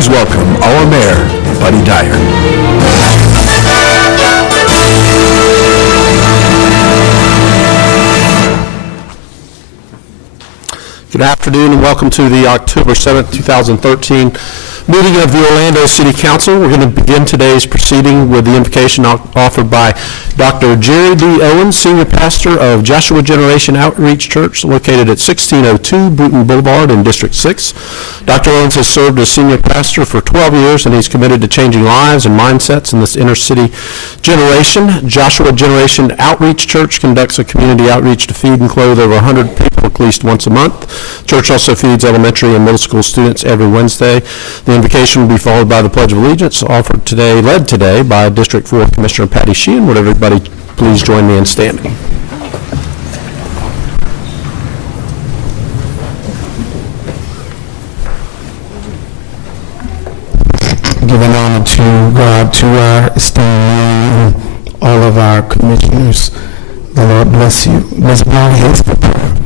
Please welcome our Mayor, Buddy Dyer. Good afternoon and welcome to the October 7th, 2013 meeting of the Orlando City Council. We're going to begin today's proceeding with the invocation offered by Dr. Jerry D. Owens, Senior Pastor of Joshua Generation Outreach Church, located at 1602 Bruton Boulevard in District 6. Dr. Owens has served as Senior Pastor for 12 years, and he's committed to changing lives and mindsets in this inner city generation. Joshua Generation Outreach Church conducts a community outreach to feed and clothe over 100 people at least once a month. Church also feeds elementary and middle school students every Wednesday. The invocation will be followed by the Pledge of Allegiance, led today by District 4 Commissioner Patty Sheehan. Would everybody please join me in standing? Giving honor to God, to our esteemed mayor, and all of our commissioners. The Lord bless you. Let's bow our heads for prayer.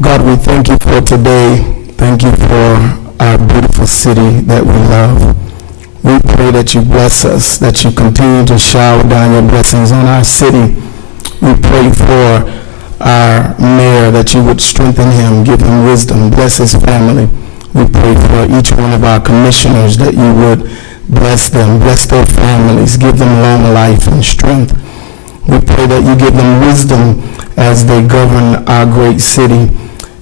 God, we thank you for today. Thank you for our beautiful city that we love. We pray that you bless us, that you continue to shower down your blessings on our city. We pray for our mayor, that you would strengthen him, give him wisdom, bless his family. We pray for each one of our commissioners, that you would bless them, bless their families, give them long life and strength. We pray that you give them wisdom as they govern our great city.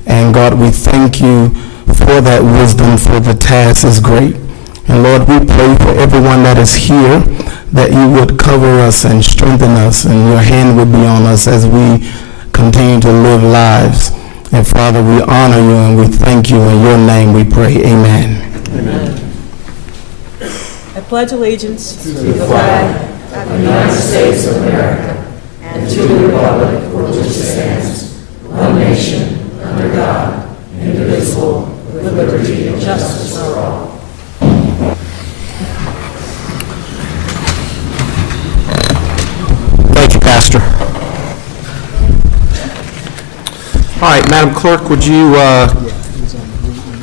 And God, we thank you for that wisdom, for the task is great. And Lord, we pray for everyone that is here, that you would cover us and strengthen us, and your hand would be on us as we continue to live lives. And Father, we honor you and we thank you. In your name we pray. Amen. Amen. I pledge allegiance to the flag of the United States of America and to the republic for which it stands, one nation, under God, indivisible, with liberty and justice for all. Thank you, Pastor. All right, Madam Clerk, would you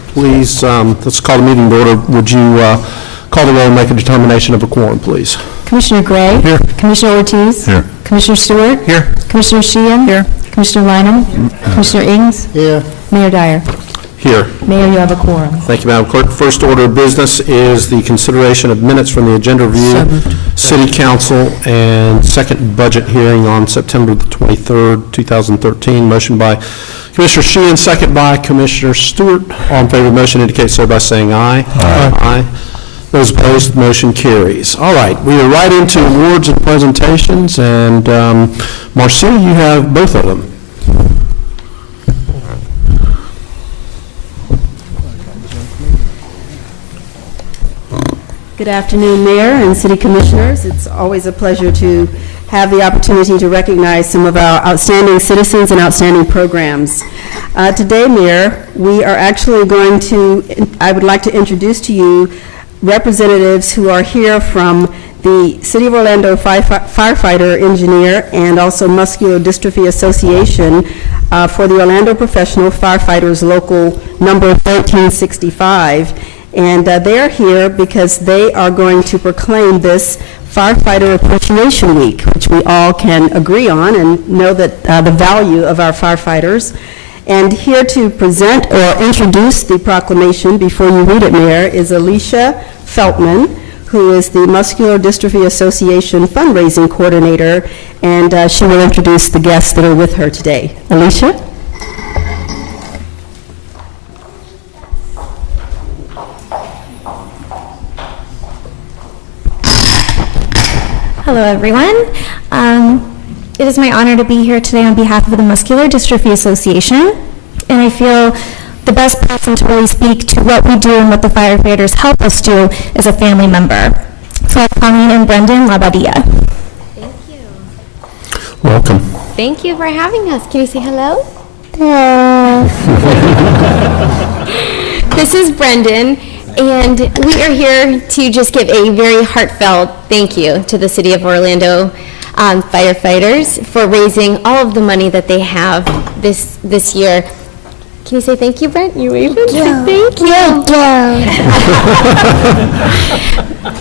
please, let's call the meeting to order. Would you call the roll and make a determination of a quorum, please? Commissioner Gray? Here. Commissioner Ortiz? Here. Commissioner Stewart? Here. Commissioner Sheehan? Here. Commissioner Lineham? Commissioner Ings? Here. Mayor Dyer? Here. Mayor, you have a quorum. Thank you, Madam Clerk. First order of business is the consideration of minutes from the agenda review, City Council, and second budget hearing on September the 23rd, 2013. Motion by Commissioner Sheehan, second by Commissioner Stewart. All in favor of the motion indicate so by saying aye. Aye. Aye. Those opposed, the motion carries. All right, we are right into awards and presentations, and Marcia, you have both of them. Good afternoon, Mayor and City Commissioners. It's always a pleasure to have the opportunity to recognize some of our outstanding citizens and outstanding programs. Today, Mayor, we are actually going to, I would like to introduce to you representatives who are here from the City of Orlando Firefighter Engineer and also Muscular Dystrophy Association for the Orlando Professional Firefighters Local number 1365. And they are here because they are going to proclaim this Firefighter Appreciation Week, which we all can agree on and know that the value of our firefighters. And here to present or introduce the proclamation before you read it, Mayor, is Alicia Feltman, who is the Muscular Dystrophy Association fundraising coordinator, and she will introduce the guests that are with her today. Alicia? Hello, everyone. It is my honor to be here today on behalf of the Muscular Dystrophy Association, and I feel the best person to really speak to what we do and what the firefighters help us do is a family member. So I'm Colleen and Brendan Labadia. Thank you. Welcome. Thank you for having us. Can you say hello? This is Brendan, and we are here to just give a very heartfelt thank you to the City of Orlando firefighters for raising all of the money that they have this year Can you say thank you, Brent? You waving? Thank you.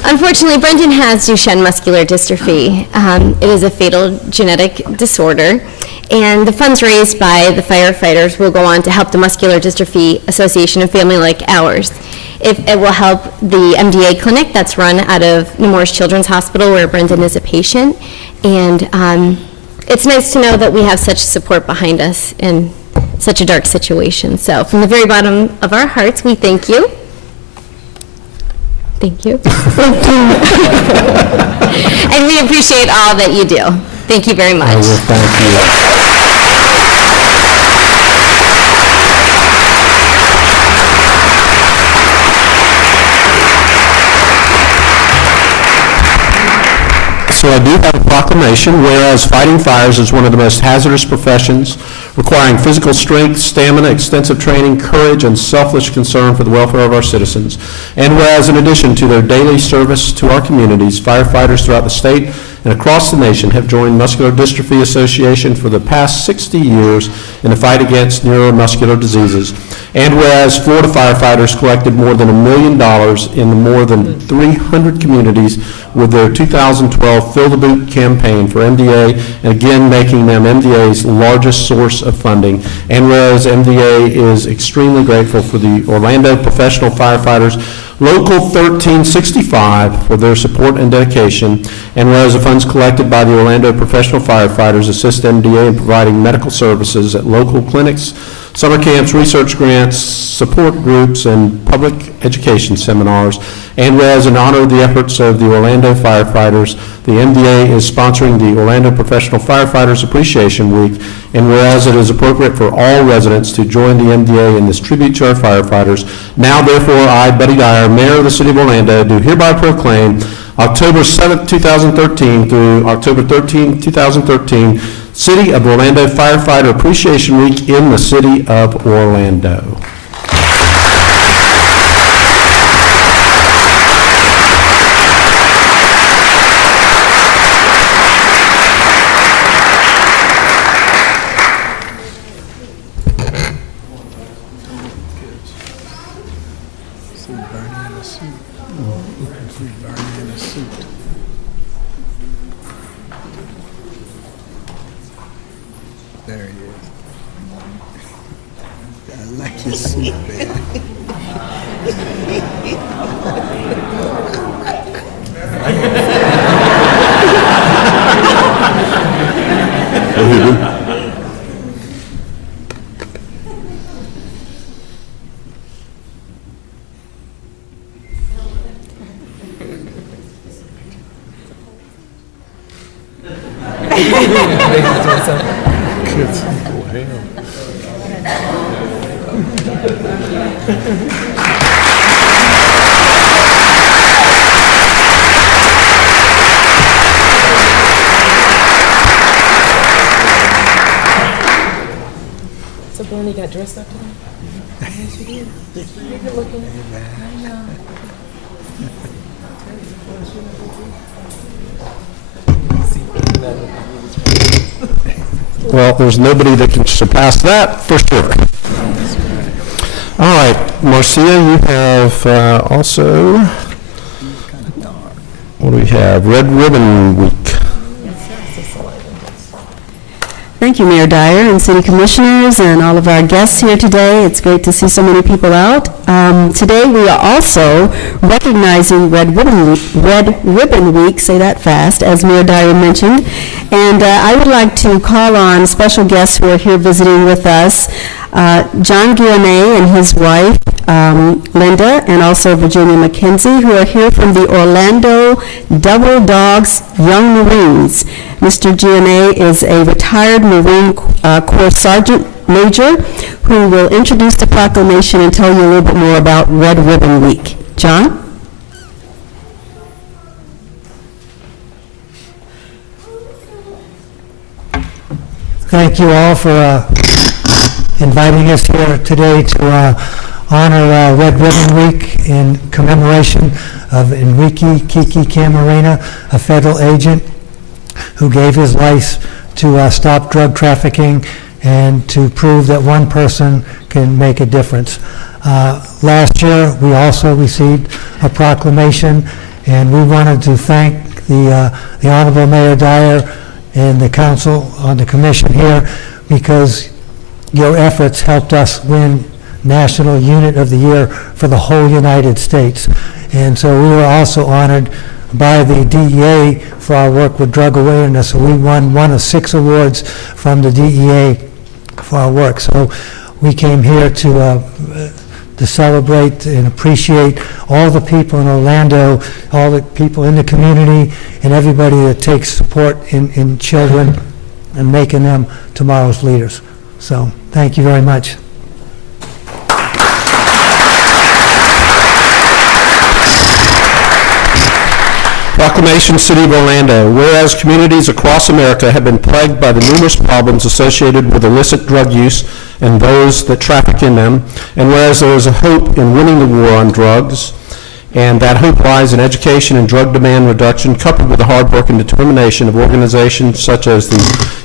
Unfortunately, Brendan has Duchenne muscular dystrophy. It is a fatal genetic disorder, and the funds raised by the firefighters will go on to help the Muscular Dystrophy Association and family like ours. It will help the MDA clinic that's run out of Nemours Children's Hospital, where Brendan is a patient, and it's nice to know that we have such support behind us in such a dark situation. So from the very bottom of our hearts, we thank you. Thank you. And we appreciate all that you do. Thank you very much. Thank you. So I do have a proclamation, whereas fighting fires is one of the most hazardous professions, requiring physical strength, stamina, extensive training, courage, and selfless concern for the welfare of our citizens. And whereas in addition to their daily service to our communities, firefighters throughout the state and across the nation have joined Muscular Dystrophy Association for the past 60 years in the fight against neuromuscular diseases. And whereas Florida firefighters collected more than $1 million in more than 300 communities with their 2012 Fill the Boot campaign for MDA, and again making them MDA's largest source of funding. And whereas MDA is extremely grateful for the Orlando Professional Firefighters Local 1365 for their support and dedication, and whereas the funds collected by the Orlando Professional Firefighters assist MDA in providing medical services at local clinics, summer camps, research grants, support groups, and public education seminars. And whereas in honor of the efforts of the Orlando firefighters, the MDA is sponsoring the Orlando Professional Firefighters Appreciation Week, and whereas it is appropriate for all residents to join the MDA in this tribute to our firefighters, now therefore I, Buddy Dyer, Mayor of the City of Orlando, do hereby proclaim October 7th, 2013 through October 13th, 2013, City of Orlando Firefighter Appreciation Week in the City of Orlando. There he is. I like his suit, baby. So Bernie got dressed up today? Yes, you did. Good looking. I know. Well, there's nobody that can surpass that, for sure. All right, Marcia, you have also, what do we have? Red Ribbon Week. Thank you, Mayor Dyer and City Commissioners and all of our guests here today. It's great to see so many people out. Today we are also recognizing Red Ribbon Week, say that fast, as Mayor Dyer mentioned. And I would like to call on special guests who are here visiting with us, John Guillemay and his wife, Linda, and also Virginia McKenzie, who are here from the Orlando Double Dogs Young Marines. Mr. Guillemay is a retired Marine Corps Sergeant Major who will introduce the proclamation and tell you a little bit more about Red Ribbon Week. John? Thank you all for inviting us here today to honor Red Ribbon Week in commemoration of Enrique Kiki Camarena, a federal agent who gave his life to stop drug trafficking and to prove that one person can make a difference. Last year, we also received a proclamation, and we wanted to thank the Honorable Mayor Dyer and the council on the commission here, because your efforts helped us win National Unit of the Year for the whole United States. And so we were also honored by the DEA for our work with drug awareness. So we won one of 6 awards from the DEA for our work. So we came here to celebrate and appreciate all the people in Orlando, all the people in the community, and everybody that takes support in children and making them tomorrow's leaders. So thank you very much. Proclamation, City of Orlando. Whereas communities across America have been plagued by the numerous problems associated with illicit drug use and those that traffic in them, and whereas there is a hope in winning the war on drugs, and that hope lies in education and drug demand reduction, coupled with the hard work and determination of organizations such as the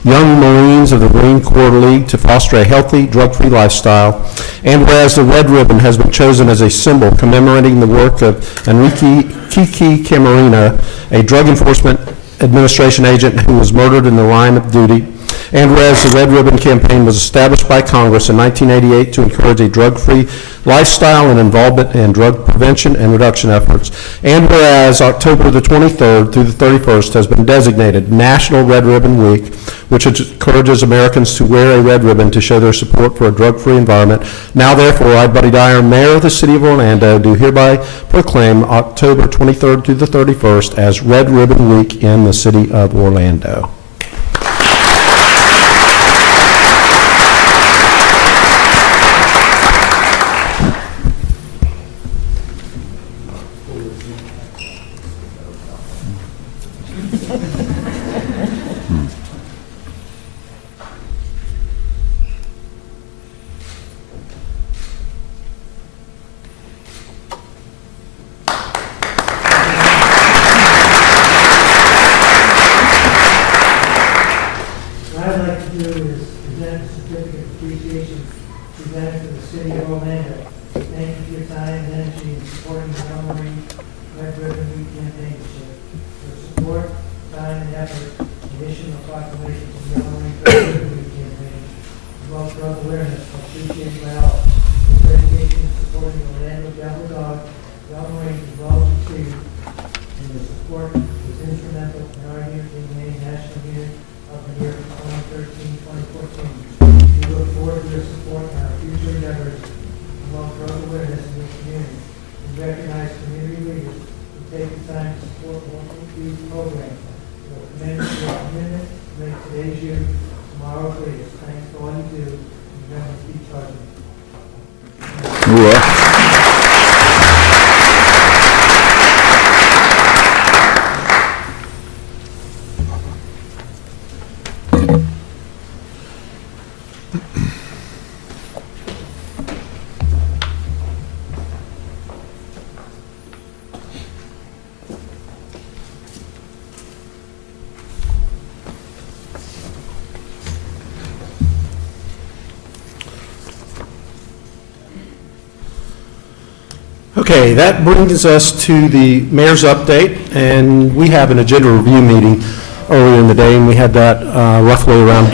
Young Marines of the Marine Corps League to foster a healthy, drug-free lifestyle, and whereas the red ribbon has been chosen as a symbol commemorating the work of Enrique Kiki Camarena, a Drug Enforcement Administration agent who was murdered in the line of duty, and whereas the Red Ribbon Campaign was established by Congress in 1988 to encourage a drug-free lifestyle and involvement in drug prevention and reduction efforts, and whereas October the 23rd through the 31st has been designated National Red Ribbon Week, which encourages Americans to wear a red ribbon to show their support for a drug-free environment. Now, therefore, I, Buddy Dyer, Mayor of the City of Orlando, do hereby proclaim October 23rd through the 31st as Red Ribbon Week in the City of Orlando. What I'd like to do is present a certificate of appreciation presented to the City of Orlando. Thank you for your time and energy in supporting the Young Marine Red Ribbon Week campaign this year. Your support, time, and effort in issuing a proclamation to the Young Marine Red Ribbon Week campaign, as well as drug awareness, are appreciated by all. Your dedication in supporting the Orlando Devil Dog, Young Marines, as well as the Chief, and your support was instrumental in our year being named National Unit of the Year for 2013-2014. We look forward to your support in our future endeavors to promote drug awareness in the community. We recognize community leaders who take the time to support local youth programs. We will commend your commitment to make today's youth tomorrow's leaders. Thanks for all you do, and remember to keep charging. Okay, that brings us to the mayor's update, and we have an agenda review meeting earlier in the day, and we had that roughly around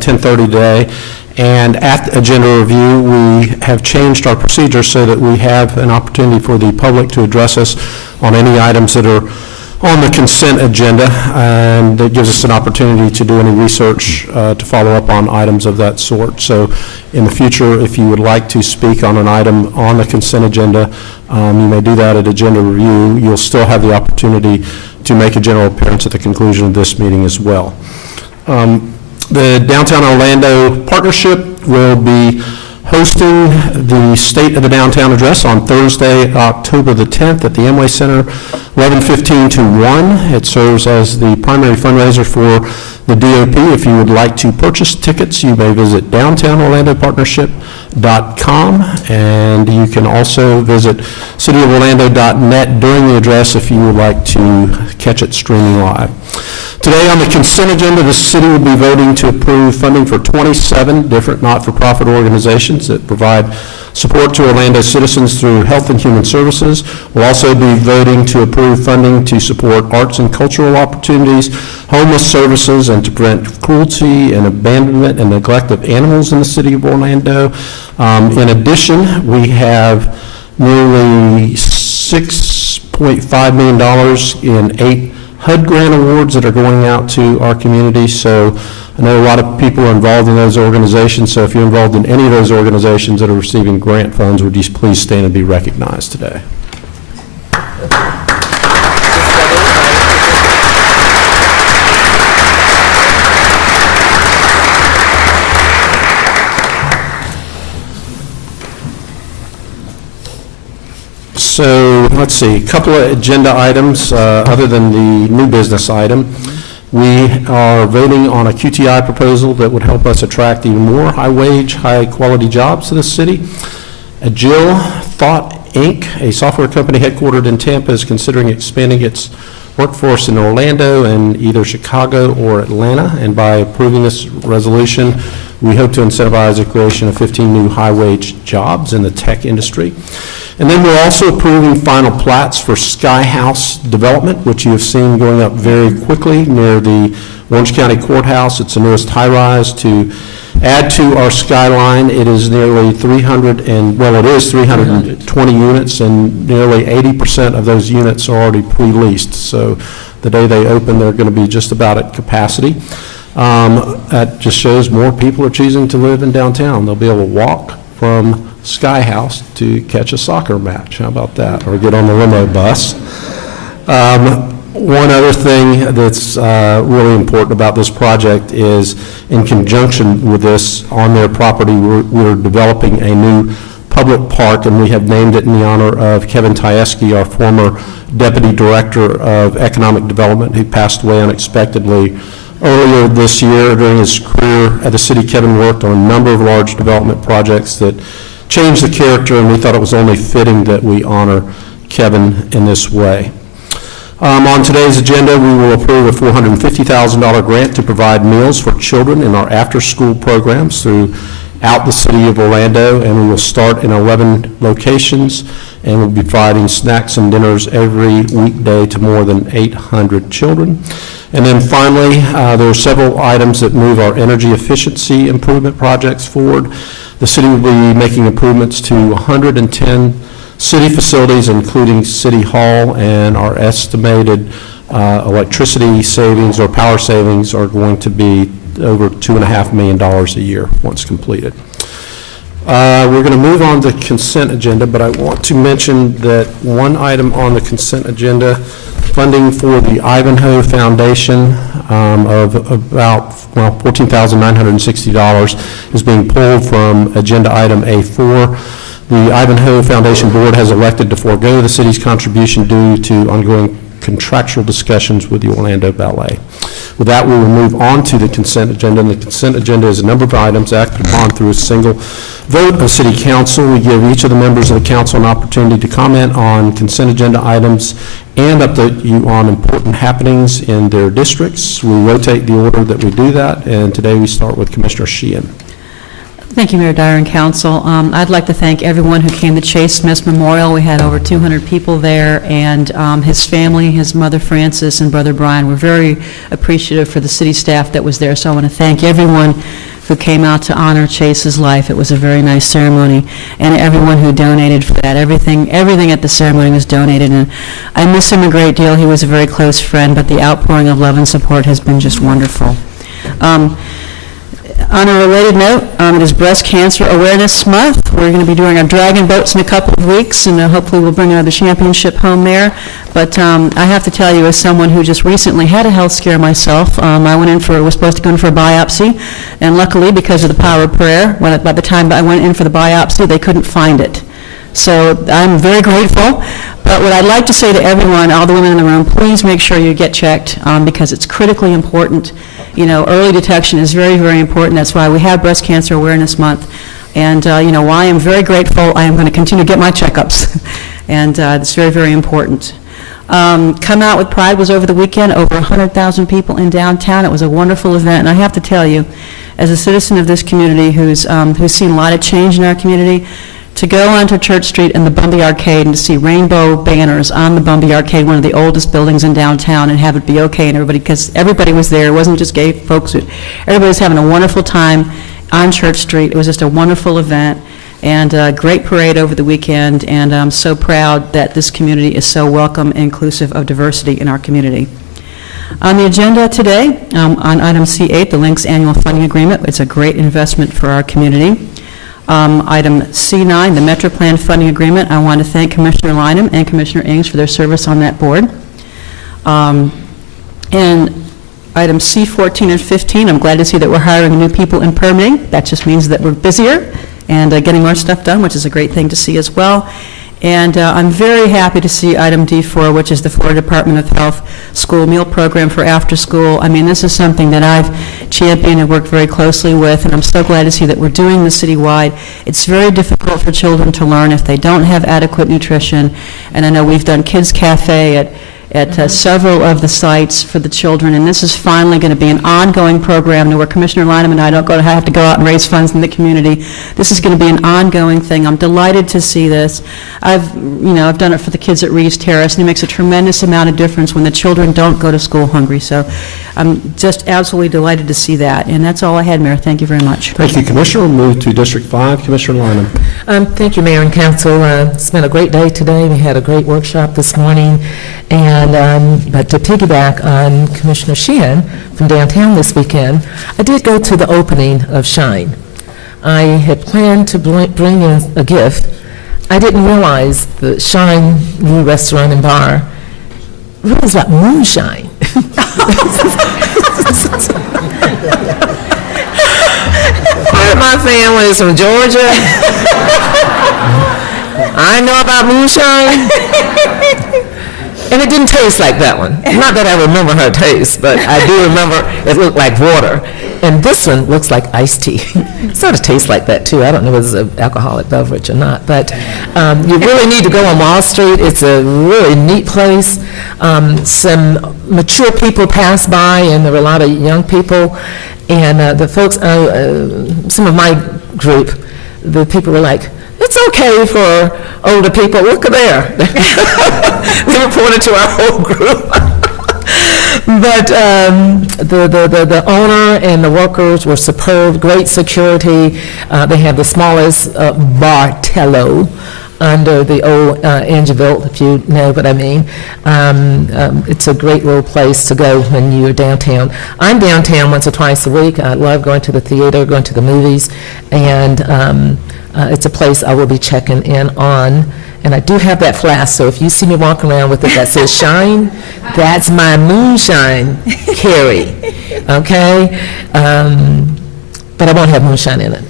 10:30 today. And at the agenda review, we have changed our procedure so that we have an opportunity for the public to address us on any items that are on the consent agenda, and it gives us an opportunity to do any research to follow up on items of that sort. So in the future, if you would like to speak on an item on the consent agenda, you may do that at agenda review. You'll still have the opportunity to make a general appearance at the conclusion of this meeting as well. The Downtown Orlando Partnership will be hosting the State of the Downtown Address on Thursday, October the 10th at the Amway Center, 11:15 to 1. It serves as the primary fundraiser for the DOP. If you would like to purchase tickets, you may visit downtownorlandopartnership.com, and you can also visit cityoforlando.net during the address if you would like to catch it streaming live. Today on the consent agenda, the city will be voting to approve funding for 27 different not-for-profit organizations that provide support to Orlando citizens through health and human services. We'll also be voting to approve funding to support arts and cultural opportunities, homeless services, and to prevent cruelty and abandonment and neglect of animals in the city of Orlando. In addition, we have nearly $6.5 million in 8 HUD grant awards that are going out to our community. So I know a lot of people are involved in those organizations, so if you're involved in any of those organizations that are receiving grant funds, would you please stand and be recognized today? So let's see, a couple of agenda items other than the new business item. We are voting on a QTI proposal that would help us attract even more high-wage, high-quality jobs to the city. Agile Thought, Inc., a software company headquartered in Tampa, is considering expanding its workforce in Orlando and either Chicago or Atlanta. And by approving this resolution, we hope to incentivize the creation of 15 new high-wage jobs in the tech industry. And then we're also approving final plats for Sky House development, which you have seen going up very quickly near the Orange County Courthouse. It's the newest high-rise to add to our skyline. It is nearly 320 units, and nearly 80% of those units are already pre-leased. So the day they open, they're going to be just about at capacity. That just shows more people are choosing to live in downtown. They'll be able to walk from Sky House to catch a soccer match. How about that? Or get on the limo bus. One other thing that's really important about this project is, in conjunction with this, on their property, we're developing a new public park, and we have named it in the honor of Kevin Tyeski, our former Deputy Director of Economic Development, who passed away unexpectedly earlier this year. During his career at the city, Kevin worked on a number of large development projects that changed the character, and we thought it was only fitting that we honor Kevin in this way. On today's agenda, we will approve a $450,000 grant to provide meals for children in our after-school programs throughout the city of Orlando, and we will start in 11 locations, and we'll be providing snacks and dinners every weekday to more than 800 children. And then finally, there are several items that move our energy efficiency improvement projects forward. The city will be making improvements to 110 city facilities, including City Hall, and our estimated electricity savings or power savings are going to be over $2.5 million a year once completed. We're going to move on to the consent agenda, but I want to mention that one item on the consent agenda, funding for the Ivanhoe Foundation of about $14,960 is being pulled from agenda item A4. The Ivanhoe Foundation Board has elected to forego the city's contribution due to ongoing contractual discussions with the Orlando Ballet. With that, we will move on to the consent agenda, and the consent agenda is a number of items acted upon through a single vote of City Council. We give each of the members of the council an opportunity to comment on consent agenda items and update you on important happenings in their districts. We rotate the order that we do that, and today we start with Commissioner Sheehan. Thank you, Mayor Dyer and Council. I'd like to thank everyone who came to Chase Smith's Memorial. We had over 200 people there, and his family, his mother Frances and brother Brian, were very appreciative for the city staff that was there. So I want to thank everyone who came out to honor Chase's life. It was a very nice ceremony, and everyone who donated for that. Everything at the ceremony was donated, and I miss him a great deal. He was a very close friend, but the outpouring of love and support has been just wonderful. On a related note, it is Breast Cancer Awareness Month. We're going to be doing our dragon boats in a couple of weeks, and hopefully we'll bring the championship home there. But I have to tell you, as someone who just recently had a health scare myself, I was supposed to go in for a biopsy, and luckily, because of the power of prayer, by the time I went in for the biopsy, they couldn't find it. So I'm very grateful. But what I'd like to say to everyone, all the women in the room, please make sure you get checked because it's critically important. You know, early detection is very, very important. That's why we have Breast Cancer Awareness Month. And, while I am very grateful, I am going to continue to get my checkups. And it's very, very important. Come Out with Pride was over the weekend, over 100,000 people in downtown. It was a wonderful event, and I have to tell you, as a citizen of this community who's seen a lot of change in our community, to go onto Church Street and the Bumby Arcade and to see rainbow banners on the Bumby Arcade, one of the oldest buildings in downtown, and have it be okay, and everybody, because everybody was there. It wasn't just gay folks. Everybody was having a wonderful time on Church Street. It was just a wonderful event, and a great parade over the weekend, and I'm so proud that this community is so welcome and inclusive of diversity in our community. On the agenda today, on item C8, the Links Annual Funding Agreement, it's a great investment for our community. Item C9, the Metro Plan Funding Agreement, I want to thank Commissioner Lineham and Commissioner Ings for their service on that board. And item C14 and 15, I'm glad to see that we're hiring new people in permitting. That just means that we're busier and getting more stuff done, which is a great thing to see as well. And I'm very happy to see item D4, which is the Florida Department of Health School Meal Program for after school. I mean, this is something that I've championed and worked very closely with, and I'm so glad to see that we're doing this citywide. It's very difficult for children to learn if they don't have adequate nutrition, and I know we've done Kids Cafe at several of the sites for the children, and this is finally going to be an ongoing program where Commissioner Lineham and I don't have to go out and raise funds in the community. This is going to be an ongoing thing. I'm delighted to see this. I've done it for the kids at Reeves Terrace, and it makes a tremendous amount of difference when the children don't go to school hungry. So I'm just absolutely delighted to see that, and that's all I had, Mayor. Thank you very much. Thank you, Commissioner. We'll move to District 5. Commissioner Lineham. Thank you, Mayor and Council. It's been a great day today. We had a great workshop this morning. But to piggyback on Commissioner Sheehan from downtown this weekend, I did go to the opening of Shine. I had planned to bring in a gift. I didn't realize the Shine new restaurant and bar really is about moonshine. Part of my family is from Georgia. I know about moonshine. And it didn't taste like that one. Not that I remember her taste, but I do remember it looked like water. And this one looks like iced tea. It sort of tastes like that, too. I don't know if it's an alcoholic beverage or not. But you really need to go on Wall Street. It's a really neat place. Some mature people passed by, and there were a lot of young people. And the folks, some of my group, the people were like, "It's okay for older people. Look at there." They reported to our whole group. But the owner and the workers were superb, great security. They had the smallest Bartello under the old Angeville, if you know what I mean. It's a great little place to go when you're downtown. I'm downtown once or twice a week. I love going to the theater, going to the movies, and it's a place I will be checking in on. And I do have that flask, so if you see me walking around with it that says Shine, that's my moonshine carry, okay? But I won't have moonshine in it.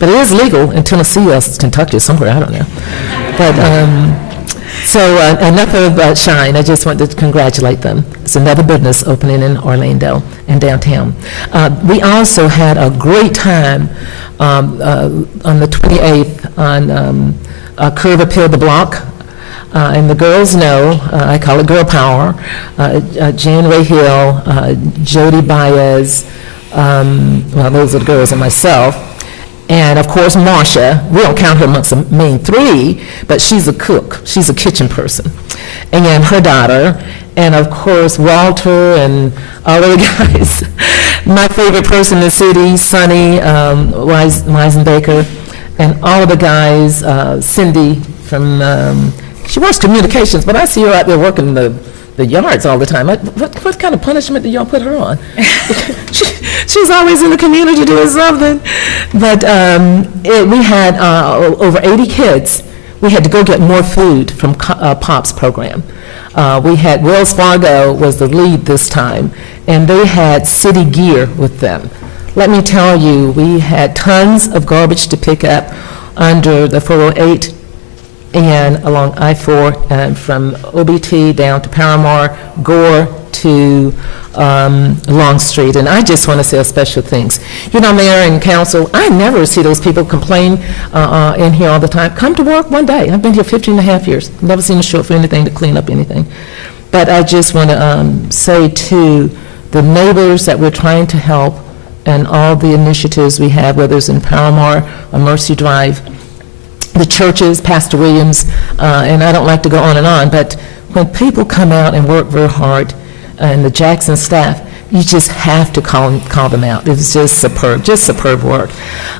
But it is legal in Tennessee or Kentucky or somewhere, I don't know. But, so enough of Shine. I just want to congratulate them. It's another business opening in Orlando and downtown. We also had a great time on the 28th on Curve Appeal the Block. And the girls know, I call it girl power, Jan Ray Hill, Jody Baez, well, those are the girls and myself, and of course Marcia. We don't count her amongst the main three, but she's a cook, she's a kitchen person, and her daughter, and of course Walter and all of the guys. My favorite person in the city, Sonny Weisenbaker, and all of the guys, Cindy from, she works communications, but I see her out there working the yards all the time. What kind of punishment do y'all put her on? She's always in the community doing something. But we had over 80 kids. We had to go get more food from POP's program. We had, Wells Fargo was the lead this time, and they had city gear with them. Let me tell you, we had tons of garbage to pick up under the 408 and along I-4 and from OBT down to Paramore, Gore to Long Street, and I just want to say a special thanks. You know, Mayor and Council, I never see those people complain in here all the time. Come to work one day. I've been here 15 and a half years. Never seen a show for anything to clean up anything. But I just want to say to the neighbors that we're trying to help and all the initiatives we have, whether it's in Paramore or Mercy Drive, the churches, Pastor Williams, and I don't like to go on, but when people come out and work very hard, and the Jackson staff, you just have to call them out. It's just superb work.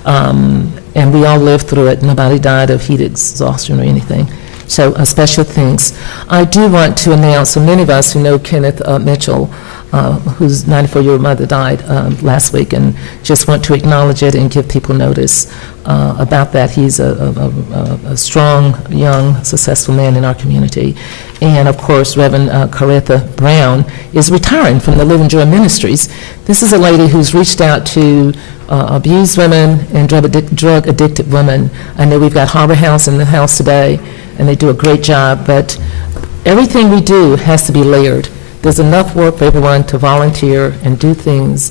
And we all lived through it. Nobody died of heat exhaustion or anything. So special thanks. I do want to announce, so many of us who know Kenneth Mitchell, whose 94-year-old mother died last week, and just want to acknowledge it and give people notice about that. He's a strong, young, successful man in our community. And of course, Reverend Caretha Brown is retiring from the Living Joy Ministries. This is a lady who's reached out to abused women and drug-addicted women. I know we've got Harbor House in the house today, and they do a great job, but everything we do has to be layered. There's enough work for everyone to volunteer and do things.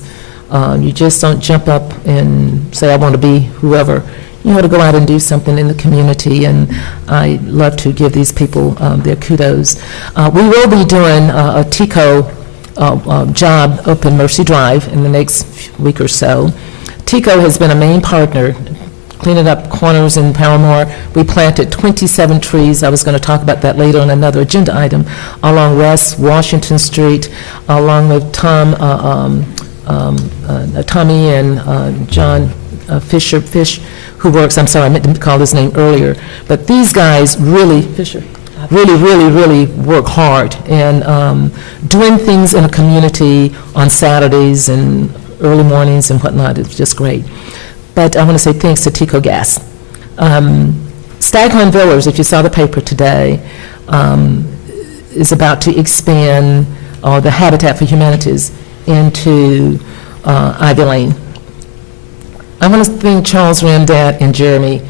You just don't jump up and say, I want to be whoever. You know, to go out and do something in the community, and I love to give these people their kudos. We will be doing a TICO job up in Mercy Drive in the next week or so. TICO has been a main partner, cleaning up corners in Paramore. We planted 27 trees. I was going to talk about that later on another agenda item, along West Washington Street, along with Tommy and John Fish, who works, I'm sorry, I meant to call his name earlier, but these guys really work hard and doing things in a community on Saturdays and early mornings and whatnot. It's just great. But I want to say thanks to Tico Gas. Staghorn Villas, if you saw the paper today, is about to expand the Habitat for Humanities into Ivy Lane. I want to thank Charles Ramdat and Jeremy.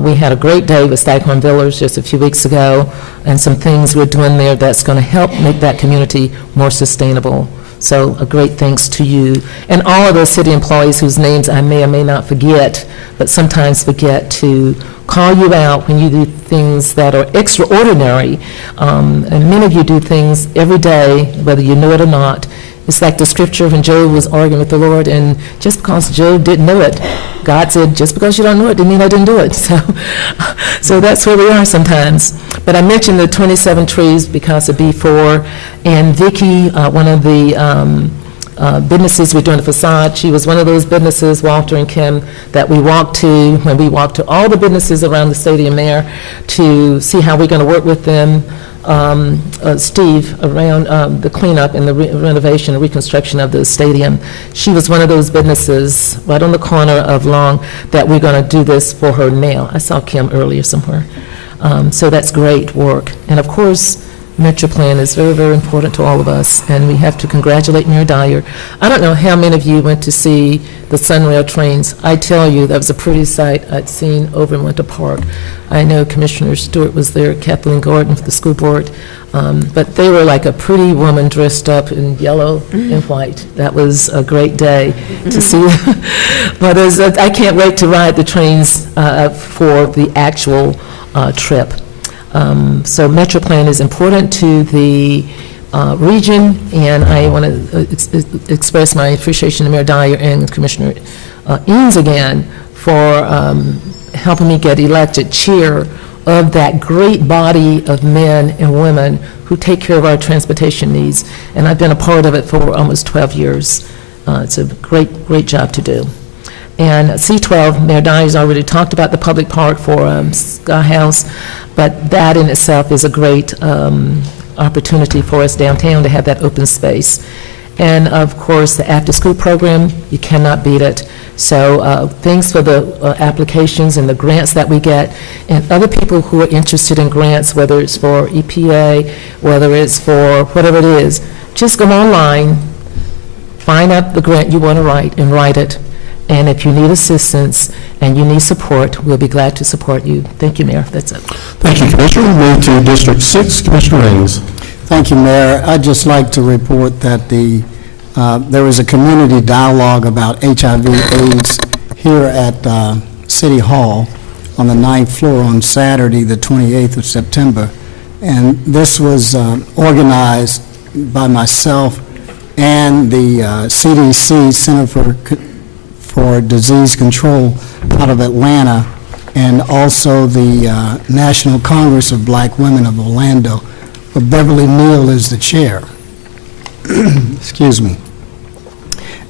We had a great day with Staghorn Villas just a few weeks ago, and some things we're doing there that's going to help make that community more sustainable. So a great thanks to you and all of those city employees whose names I may or may not forget, but sometimes forget to call you out when you do things that are extraordinary. And many of you do things every day, whether you know it or not. It's like the scripture when Job was arguing with the Lord, and just because Job didn't know it, God said, just because you don't know it didn't mean I didn't do it. So that's where we are sometimes. But I mentioned the 27 trees because of B4, and Vicki, one of the businesses we're doing the facade, she was one of those businesses, Walter and Kim, that we walked to when we walked to all the businesses around the stadium there to see how we're going to work with them. Steve, around the cleanup and the renovation and reconstruction of the stadium. She was one of those businesses right on the corner of Long that we're going to do this for her now. I saw Kim earlier somewhere. So that's great work. And of course, Metro Plan is very, very important to all of us, and we have to congratulate Mayor Dyer. I don't know how many of you went to see the Sunrail trains. I tell you, that was a pretty sight I'd seen over in Winter Park. I know Commissioner Stewart was there, Kathleen Gordon for the school board, but they were like a pretty woman dressed up in yellow and white. That was a great day to see. But I can't wait to ride the trains for the actual trip. So Metro Plan is important to the region, and I want to express my appreciation to Mayor Dyer and Commissioner Eanes again for helping me get elected chair of that great body of men and women who take care of our transportation needs. And I've been a part of it for almost 12 years. It's a great job to do. And C12, Mayor Dyer's already talked about the public park for Sky House, but that in itself is a great opportunity for us downtown to have that open space. And of course, the after-school program, you cannot beat it. So thanks for the applications and the grants that we get. And other people who are interested in grants, whether it's for EPA, whether it's for whatever it is, just go online, find out the grant you want to write, and write it. And if you need assistance and you need support, we'll be glad to support you. Thank you, Mayor. That's it. Thank you, Commissioner. We'll move to District 6, Commissioner Ings. Thank you, Mayor. I'd just like to report that there was a community dialogue about HIV/AIDS here at City Hall on the 9th floor on Saturday, the 28th of September. And this was organized by myself and the CDC, Center for Disease Control out of Atlanta, and also the National Congress of Black Women of Orlando. But Beverly Neal is the chair. Excuse me.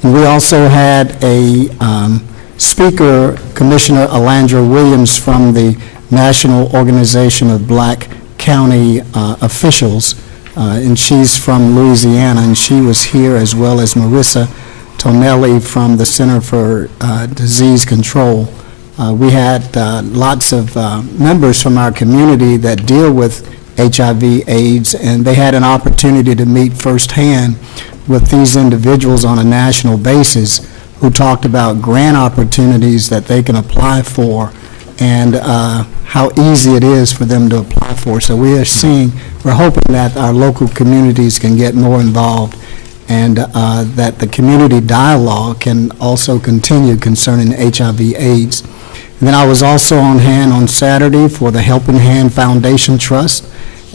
And we also had a speaker, Commissioner Alandra Williams from the National Organization of Black County Officials, and she's from Louisiana, and she was here, as well as Marissa Tonelli from the Center for Disease Control. We had lots of members from our community that deal with HIV/AIDS, and they had an opportunity to meet firsthand with these individuals on a national basis who talked about grant opportunities that they can apply for and how easy it is for them to apply for. So we're hoping that our local communities can get more involved, and that the community dialogue can also continue concerning HIV/AIDS. And then I was also on hand on Saturday for the Helping Hand Foundation Trust,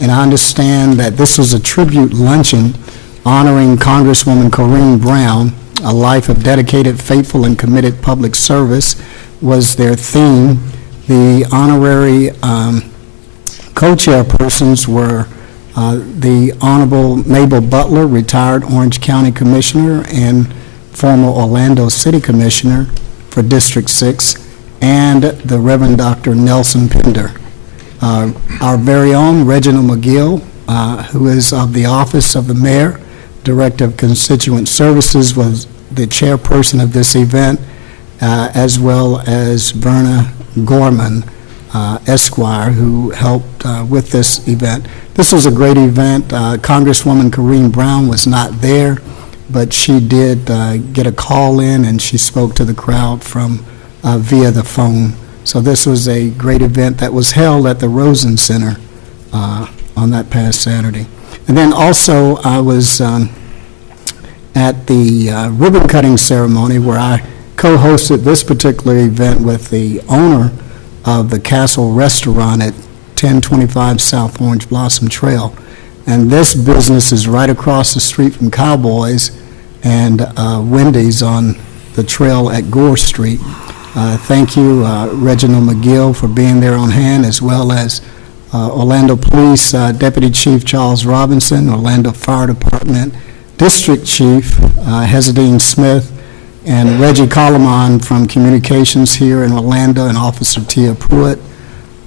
and I understand that this was a tribute luncheon honoring Congresswoman Corrine Brown. A life of dedicated, faithful, and committed public service was their theme. The honorary co-chairpersons were the Honorable Mabel Butler, retired Orange County Commissioner and former Orlando City Commissioner for District 6, and the Reverend Dr. Nelson Pender. Our very own Reginald McGill, who is of the Office of the Mayor, Director of Constituent Services, was the chairperson of this event, as well as Verna Gorman, Esquire, who helped with this event. This was a great event. Congresswoman Corrine Brown was not there, but she did get a call in, and she spoke to the crowd from via the phone. So this was a great event that was held at the Rosen Center on that past Saturday. And then also I was at the ribbon cutting ceremony where I co-hosted this particular event with the owner of the Castle Restaurant at 1025 South Orange Blossom Trail. And this business is right across the street from Cowboys and Wendy's on the trail at Gore Street. Thank you, Reginald McGill, for being there on hand, as well as Orlando Police Deputy Chief Charles Robinson, Orlando Fire Department District Chief Hezadine Smith, and Reggie Coleman from Communications here in Orlando, and Officer Tia Pruitt,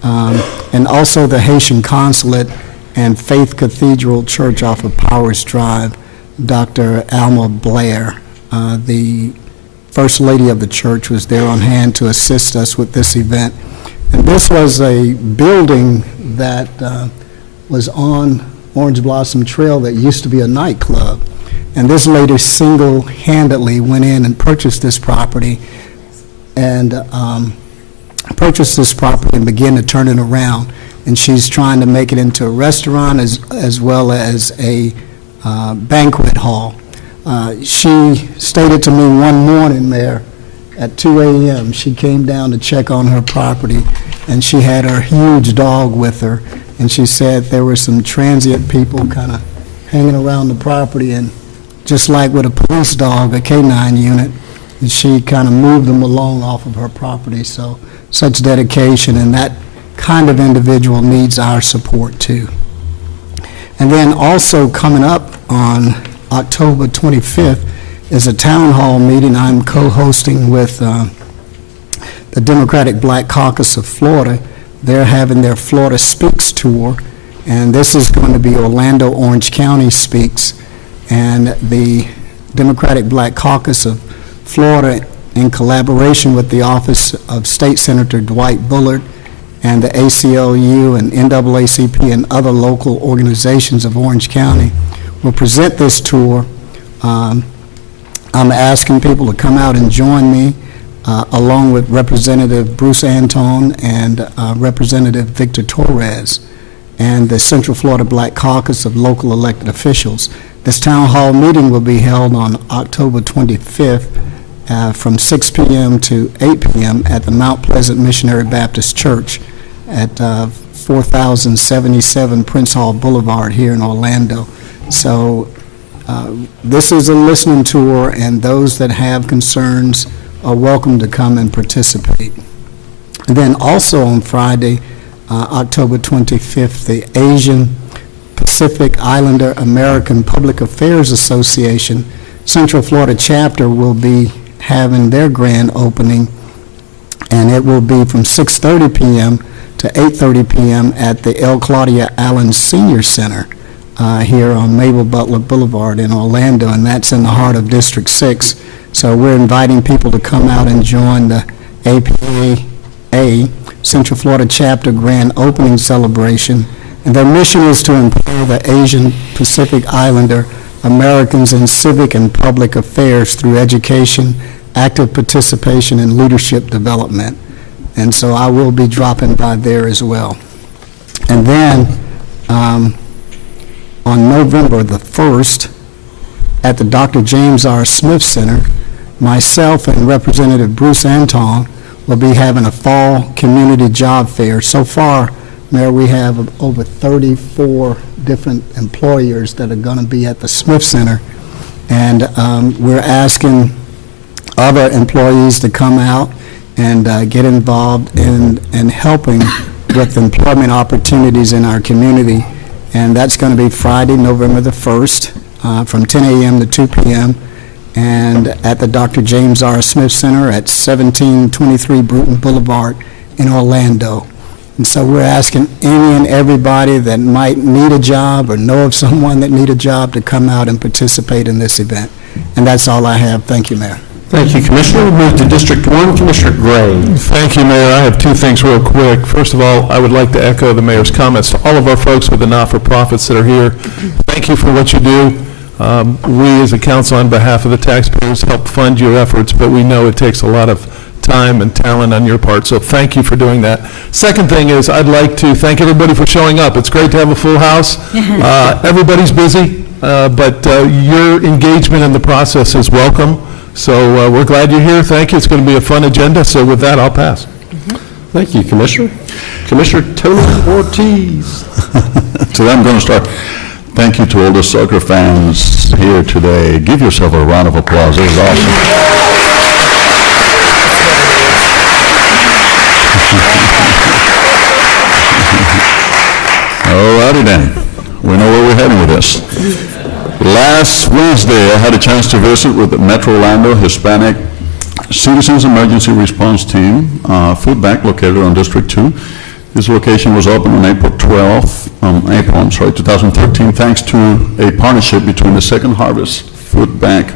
and also the Haitian Consulate and Faith Cathedral Church off of Powers Drive, Dr. Alma Blair. The First Lady of the church was there on hand to assist us with this event. And this was a building that was on Orange Blossom Trail that used to be a nightclub. And this lady single-handedly went in and purchased this property and began to turn it around. And she's trying to make it into a restaurant as well as a banquet hall. She stated to me one morning, Mayor, at 2 a.m., she came down to check on her property, and she had her huge dog with her, and she said there were some transient people kind of hanging around the property, and just like with a police dog, a K-9 unit, and she kind of moved them along off of her property. So such dedication, and that kind of individual needs our support too. And then also coming up on October 25th is a town hall meeting I'm co-hosting with the Democratic Black Caucus of Florida. They're having their Florida Speaks tour, and this is going to be Orlando Orange County Speaks, and the Democratic Black Caucus of Florida, in collaboration with the Office of State Senator Dwight Bullard and the ACLU and NAACP and other local organizations of Orange County, will present this tour. I'm asking people to come out and join me, along with Representative Bruce Anton and Representative Victor Torres. and the Central Florida Black Caucus of local elected officials. This town hall meeting will be held on October 25th from 6 p.m. to 8 p.m. at the Mount Pleasant Missionary Baptist Church at 4077 Prince Hall Boulevard here in Orlando. So this is a listening tour, and those that have concerns are welcome to come and participate. And then also on Friday, October 25th, the Asian Pacific Islander American Public Affairs Association Central Florida chapter will be having their grand opening, and it will be from 6:30 p.m. to 8:30 p.m. at the L. Claudia Allen Senior Center here on Mabel Butler Boulevard in Orlando, and that's in the heart of District 6. So we're inviting people to come out and join the APA Central Florida Chapter Grand Opening Celebration. And their mission is to empower the Asian Pacific Islander Americans in civic and public affairs through education, active participation, and leadership development. And so I will be dropping by there as well. And then on November the 1st, at the Dr. James R. Smith Center, myself and Representative Bruce Anton will be having a fall community job fair. So far, Mayor, we have over 34 different employers that are going to be at the Smith Center, and we're asking other employees to come out and get involved in helping with employment opportunities in our community. And that's going to be Friday, November the 1st, from 10 a.m. to 2 p.m., and at the Dr. James R. Smith Center at 1723 Bruton Boulevard in Orlando. And so we're asking any and everybody that might need a job or know of someone that need a job to come out and participate in this event. And that's all I have. Thank you, Mayor. Thank you, Commissioner. We'll move to District 1, Commissioner Gray. Thank you, Mayor. I have two things real quick. First of all, I would like to echo the Mayor's comments to all of our folks with the not-for-profits that are here. Thank you for what you do. We, as a council, on behalf of the taxpayers, help fund your efforts, but we know it takes a lot of time and talent on your part, so thank you for doing that. Second thing is, I'd like to thank everybody for showing up. It's great to have a full house. Everybody's busy, but your engagement in the process is welcome, so we're glad you're here. Thank you. It's going to be a fun agenda, so with that, I'll pass. Thank you, Commissioner. Commissioner Tony Ortiz. Today I'm going to start. Thank you to all the soccer fans here today. Give yourself a round of applause. This is awesome. All righty then. We know where we're heading with this. Last Wednesday, I had a chance to visit with the Metro Orlando Hispanic Citizens Emergency Response Team, food bank located on District 2. This location was opened on April 2013, thanks to a partnership between the Second Harvest Food Bank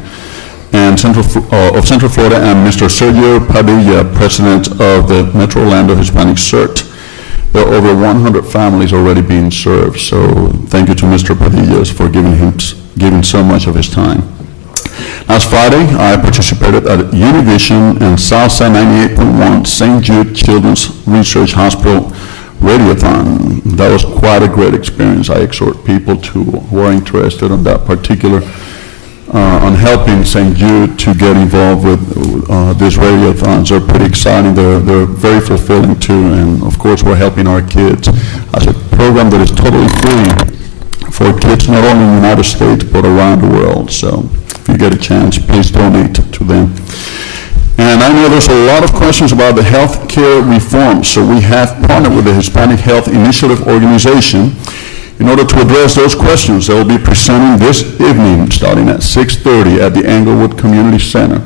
and Central Florida and Mr. Sergio Padilla, president of the Metro Orlando Hispanic CERT. There are over 100 families already being served, so thank you to Mr. Padilla for giving so much of his time. Last Friday, I participated at Univision and Southside 98.1 St. Jude Children's Research Hospital Radiothon. That was quite a great experience. I exhort people who are interested in that particular, on helping St. Jude to get involved with these radiothons. They're pretty exciting. They're very fulfilling too, and of course we're helping our kids as a program that is totally free for kids not only in the United States but around the world. So if you get a chance, please donate to them. And I know there's a lot of questions about the health care reform, so we have partnered with the Hispanic Health Initiative Organization in order to address those questions. They will be presenting this evening, starting at 6:30 at the Englewood Community Center.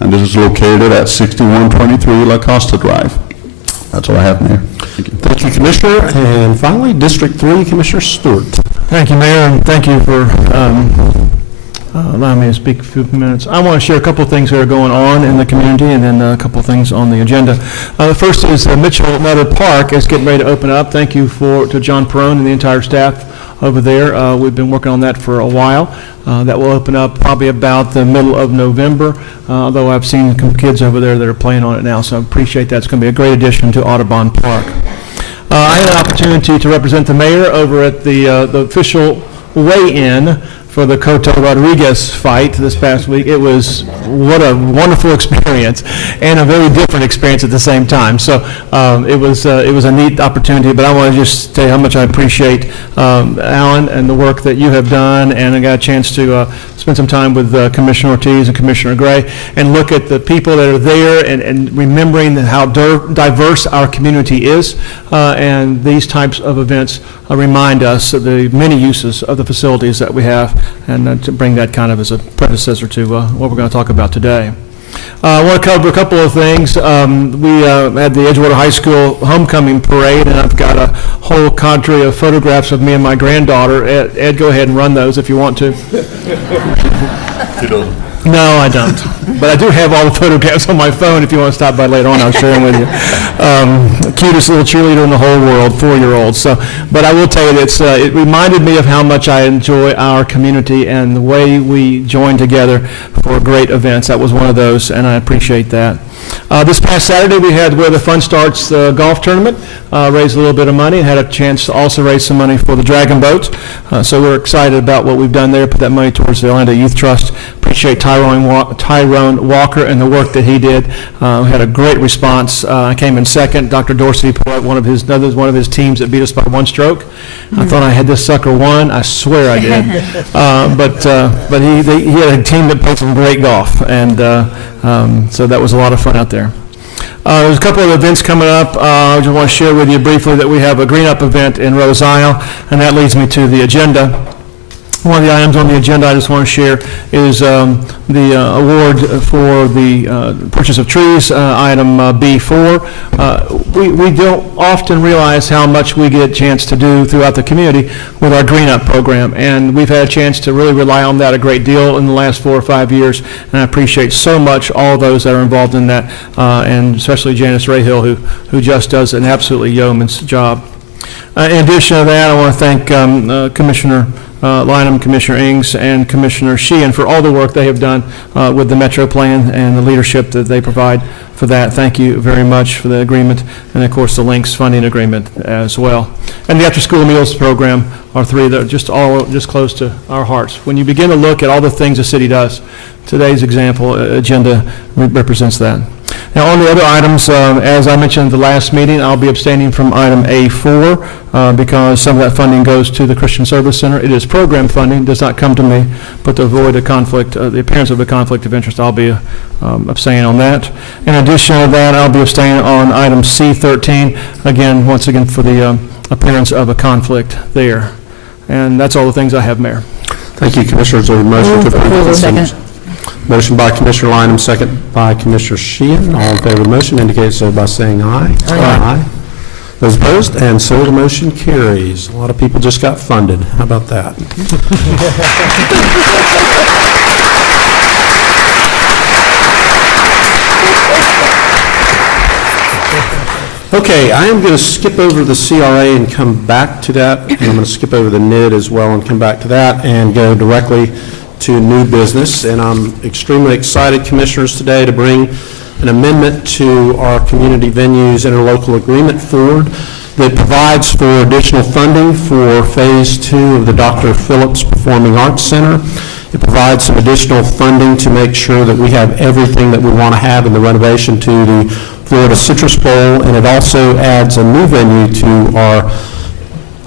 And this is located at 6123 La Costa Drive. That's all I have, Mayor. Thank you. Thank you, Commissioner. And finally, District 3, Commissioner Stewart. Thank you, Mayor, and thank you for allowing me to speak a few minutes. I want to share a couple of things that are going on in the community and then a couple of things on the agenda. The first is Mitchell Nutter Park is getting ready to open up. Thank you to John Perone and the entire staff over there. We've been working on that for a while. That will open up probably about the middle of November, although I've seen some kids over there that are playing on it now, so I appreciate that. It's going to be a great addition to Audubon Park. I had an opportunity to represent the mayor over at the official weigh-in for the Cotto Rodriguez fight this past week. It was, what a wonderful experience, and a very different experience at the same time. So it was a neat opportunity, but I want to just tell you how much I appreciate Alan and the work that you have done, and I got a chance to spend some time with Commissioner Ortiz and Commissioner Gray, and look at the people that are there, and remembering how diverse our community is, and these types of events remind us of the many uses of the facilities that we have, and to bring that kind of as a predecessor to what we're going to talk about today. I want to cover a couple of things. We had the Edgewater High School homecoming parade, and I've got a whole cadre of photographs of me and my granddaughter. Ed, go ahead and run those if you want to. You don't. No, I don't. But I do have all the photographs on my phone. If you want to stop by later on, I'll share them with you. Cutest little cheerleader in the whole world, 4-year-old. So, but I will tell you that it reminded me of how much I enjoy our community and the way we join together for great events. That was one of those, and I appreciate that. This past Saturday, we had Where the Fun Starts golf tournament, raised a little bit of money, and had a chance to also raise some money for the Dragon Boat. So we're excited about what we've done there, put that money towards the Orlando Youth Trust. Appreciate Tyrone Walker and the work that he did. We had a great response. I came in second. Dr. Dorsey put out one of his teams that beat us by 1 stroke. I thought I had this sucker won. I swear I did. But he had a team that played some great golf, and so that was a lot of fun out there. There's a couple of events coming up. I just want to share with you briefly that we have a Green Up event in Rose Isle, and that leads me to the agenda. One of the items on the agenda I just want to share is the award for the purchase of trees, item B4. We don't often realize how much we get a chance to do throughout the community with our Green Up program, and we've had a chance to really rely on that a great deal in the last 4 or 5 years, and I appreciate so much all those that are involved in that, and especially Janice Rahill, who just does an absolutely yeoman's job. In addition to that, I want to thank Commissioner Lynham, Commissioner Ings, and Commissioner Sheehan for all the work they have done with the Metro Plan and the leadership that they provide for that. Thank you very much for the agreement, and of course the Links funding agreement as well. And the after-school meals program are 3 that are just close to our hearts. When you begin to look at all the things the city does, today's example agenda represents that. Now, on the other items, as I mentioned at the last meeting, I'll be abstaining from item A4 because some of that funding goes to the Christian Service Center. It is program funding, does not come to me, but to avoid a conflict, the appearance of a conflict of interest, I'll be abstaining on that. In addition to that, I'll be abstaining on item C13, again, once again, for the appearance of a conflict there. And that's all the things I have, Mayor. Thank you, Commissioners. There's a motion to approve the consent. Motion by Commissioner Lynham, second by Commissioner Sheehan. All in favor of the motion indicate so by saying aye. Aye. Those opposed, and so the motion carries. A lot of people just got funded. How about that? Okay, I am going to skip over the CRA and come back to that. And I'm going to skip over the NID as well and come back to that and go directly to new business. And I'm extremely excited, Commissioners, today to bring an amendment to our community venues interlocal agreement forward that provides for additional funding for Phase 2 of the Dr. Phillips Performing Arts Center. It provides some additional funding to make sure that we have everything that we want to have in the renovation to the Florida Citrus Bowl, and it also adds a new venue to our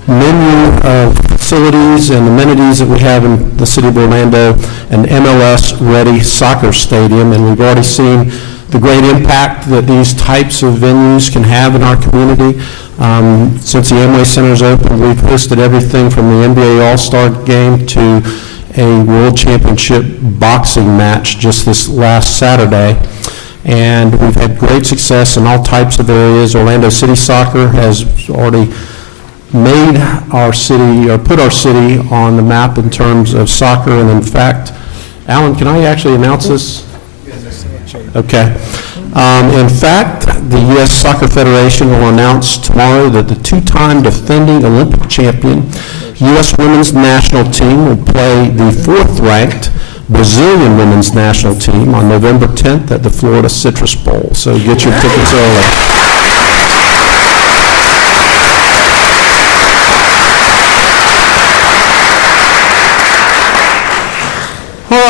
menu of facilities and amenities that we have in the city of Orlando, an MLS-ready soccer stadium, and we've already seen the great impact that these types of venues can have in our community. Since the Amway Center's open, we've hosted everything from the NBA All-Star Game to a World Championship boxing match just this last Saturday. And we've had great success in all types of areas. Orlando City Soccer has already made our city, or put our city on the map in terms of soccer, and in fact, Alan, can I actually announce this? Okay. In fact, the U.S. Soccer Federation will announce tomorrow that the 2-time defending Olympic champion U.S. women's national team will play the 4th-ranked Brazilian women's national team on November 10th at the Florida Citrus Bowl. So get your tickets early.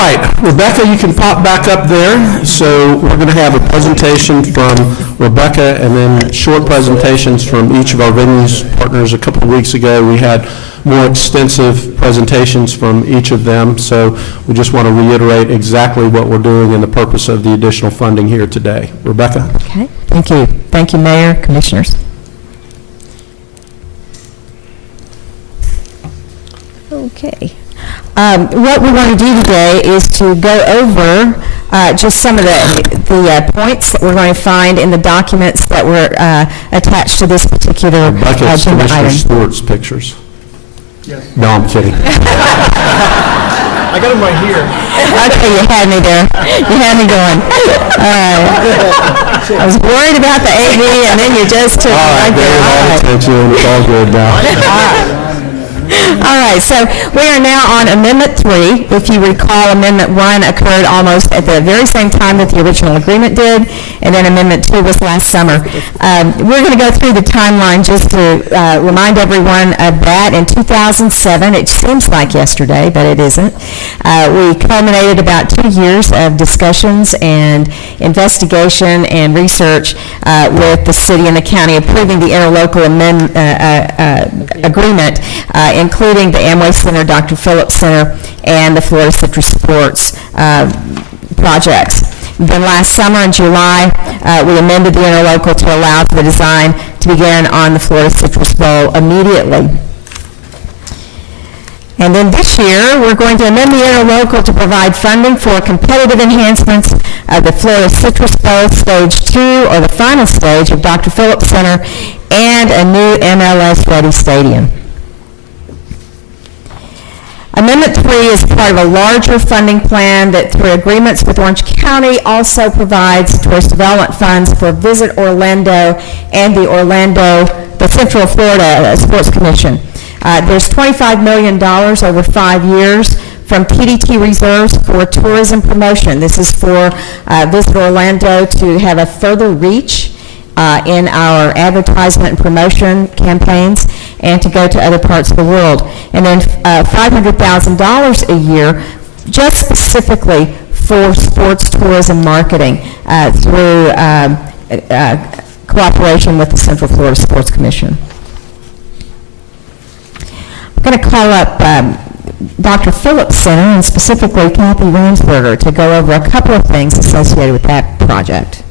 right, Rebecca, you can pop back up there. So we're going to have a presentation from Rebecca and then short presentations from each of our venues partners. A couple of weeks ago, we had more extensive presentations from each of them. So we just want to reiterate exactly what we're doing and the purpose of the additional funding here today. Rebecca? Okay, thank you. Thank you, Mayor, Commissioners. Okay. What we want to do today is to go over just some of the points that we're going to find in the documents that were attached to this particular Rebecca, it's agenda Commissioner item. Stewart's pictures. Yes. No, I'm kidding. I got them right here. Okay, you had me there. You had me going. All right. I was worried about the AV, and then you just took it right there. All right. Attention, it's all good now. All right, so we are now on Amendment 3. If you recall, Amendment 1 occurred almost at the very same time that the original agreement did, and then Amendment 2 was last summer. We're going to go through the timeline just to remind everyone of that. In 2007, it seems like yesterday, but it isn't, we culminated about 2 years of discussions and investigation and research with the city and the county approving the interlocal agreement, including the Amway Center, Dr. Phillips Center, and the Florida Citrus Sports projects. Then last summer in July, we amended the interlocal to allow for the design to begin on the Florida Citrus Bowl immediately. And then this year, we're going to amend the interlocal to provide funding for competitive enhancements of the Florida Citrus Bowl Stage 2, or the final stage of Dr. Phillips Center, and a new MLS-ready stadium. Amendment 3 is part of a larger funding plan that, through agreements with Orange County, also provides tourist development funds for Visit Orlando and the Central Florida Sports Commission. There's $25 million over 5 years from TDT reserves for tourism promotion. This is for Visit Orlando to have a further reach in our advertisement and promotion campaigns, and to go to other parts of the world. And then $500,000 a year just specifically for sports tourism marketing through cooperation with the Central Florida Sports Commission. I'm going to call up Dr. Phillips Center, and specifically Kathy Ramsberger, to go over a couple of things associated with that project.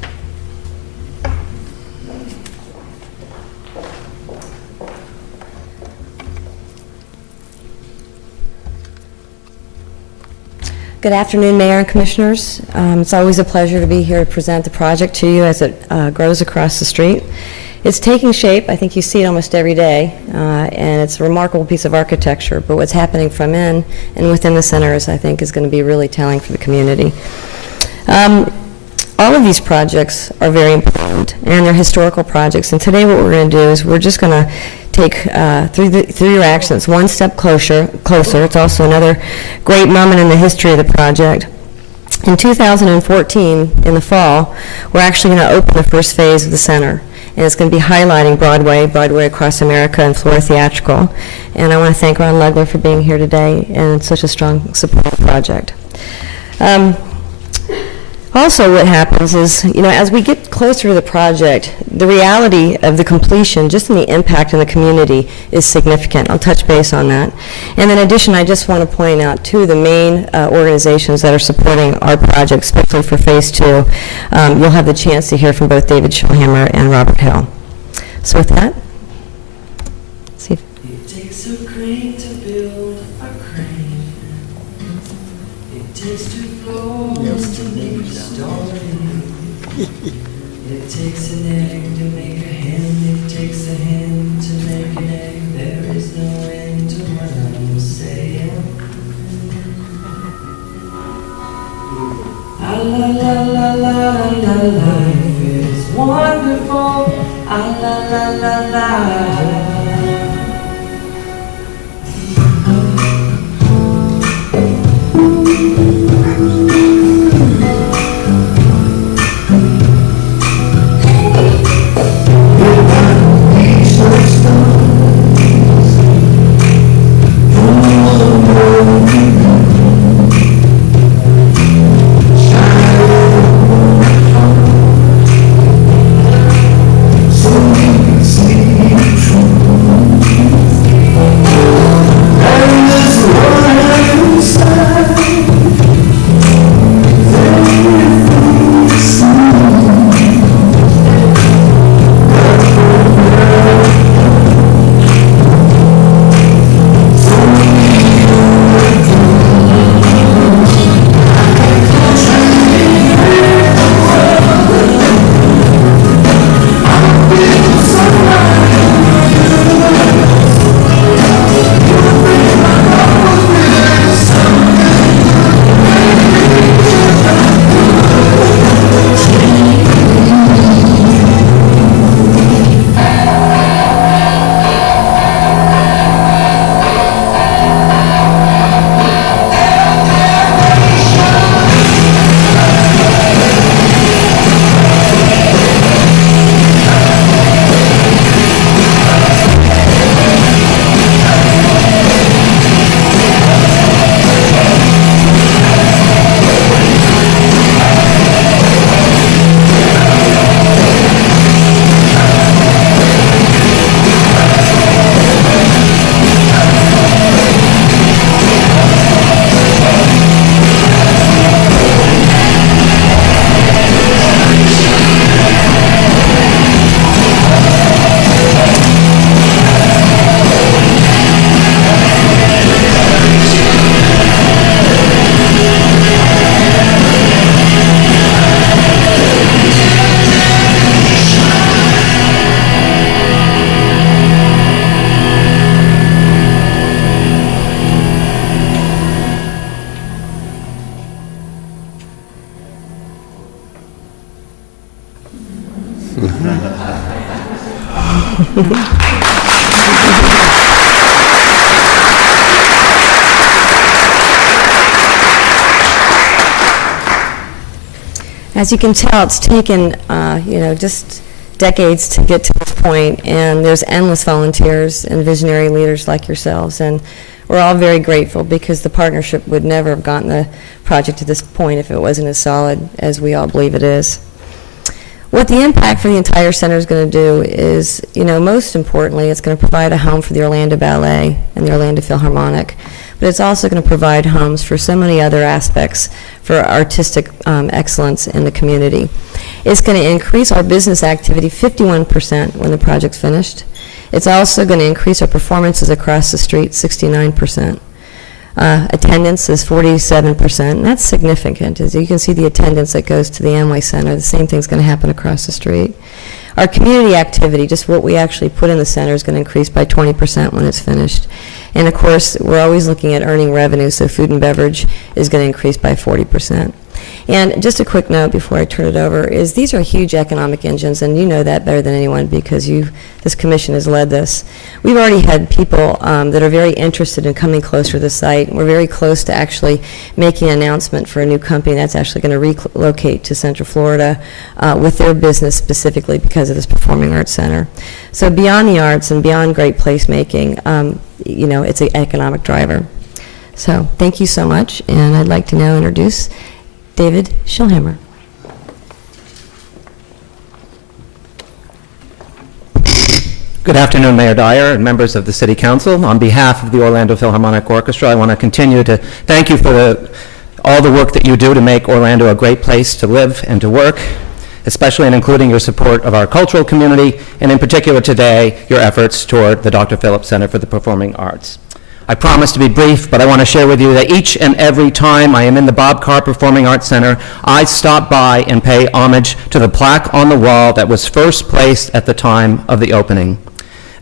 Good afternoon, Mayor and Commissioners. It's always a pleasure to be here to present the project to you as it grows across the street. It's taking shape. I think you see it almost every day, and it's a remarkable piece of architecture, but what's happening from in and within the center is, I think, is going to be really telling for the community. All of these projects are very important, and they're historical projects, and today what we're going to do is we're just going to take through your actions one step closer. It's also another great moment in the history of the project. In 2014, in the fall, we're actually going to open the first phase of the center, and it's going to be highlighting Broadway across America, and Florida Theatrical. And I want to thank Ron Legler for being here today and such a strong support of the project. Also, what happens is, as we get closer to the project, the reality of the completion, just in the impact in the community, is significant. I'll touch base on that. And in addition, I just want to point out two of the main organizations that are supporting our project, especially for Phase 2. You'll have the chance to hear from both David Schillhammer and Robert Hill. So with that, let's see. It takes a crane to build a crane. It takes two floors to make a story. It takes an egg to make a hen. It takes a hen to make an egg. There is no end to what I'm saying. Ah, la la la la la, life is wonderful. Ah, la la la la. As you can tell, it's taken, just decades to get to this point, and there's endless volunteers and visionary leaders like yourselves, and we're all very grateful because the partnership would never have gotten the project to this point if it wasn't as solid as we all believe it is. What the impact for the entire center is going to do is, most importantly, it's going to provide a home for the Orlando Ballet and the Orlando Philharmonic, but it's also going to provide homes for so many other aspects for artistic excellence in the community. It's going to increase our business activity 51% when the project's finished. It's also going to increase our performances across the street 69%. Attendance is 47%, and that's significant. As you can see, the attendance that goes to the Amway Center, the same thing's going to happen across the street. Our community activity, just what we actually put in the center, is going to increase by 20% when it's finished. And of course, we're always looking at earning revenue, so food and beverage is going to increase by 40%. And just a quick note before I turn it over is these are huge economic engines, and you know that better than anyone because this commission has led this. We've already had people that are very interested in coming closer to the site. We're very close to actually making an announcement for a new company that's actually going to relocate to Central Florida with their business specifically because of this Performing Arts Center. So beyond the arts and beyond great placemaking, it's an economic driver. So thank you so much, and I'd like to now introduce David Schillhammer. Good afternoon, Mayor Dyer and members of the City Council. On behalf of the Orlando Philharmonic Orchestra, I want to continue to thank you for all the work that you do to make Orlando a great place to live and to work, especially in including your support of our cultural community, and in particular today, your efforts toward the Dr. Phillips Center for the Performing Arts. I promise to be brief, but I want to share with you that each and every time I am in the Bob Carr Performing Arts Center, I stop by and pay homage to the plaque on the wall that was first placed at the time of the opening.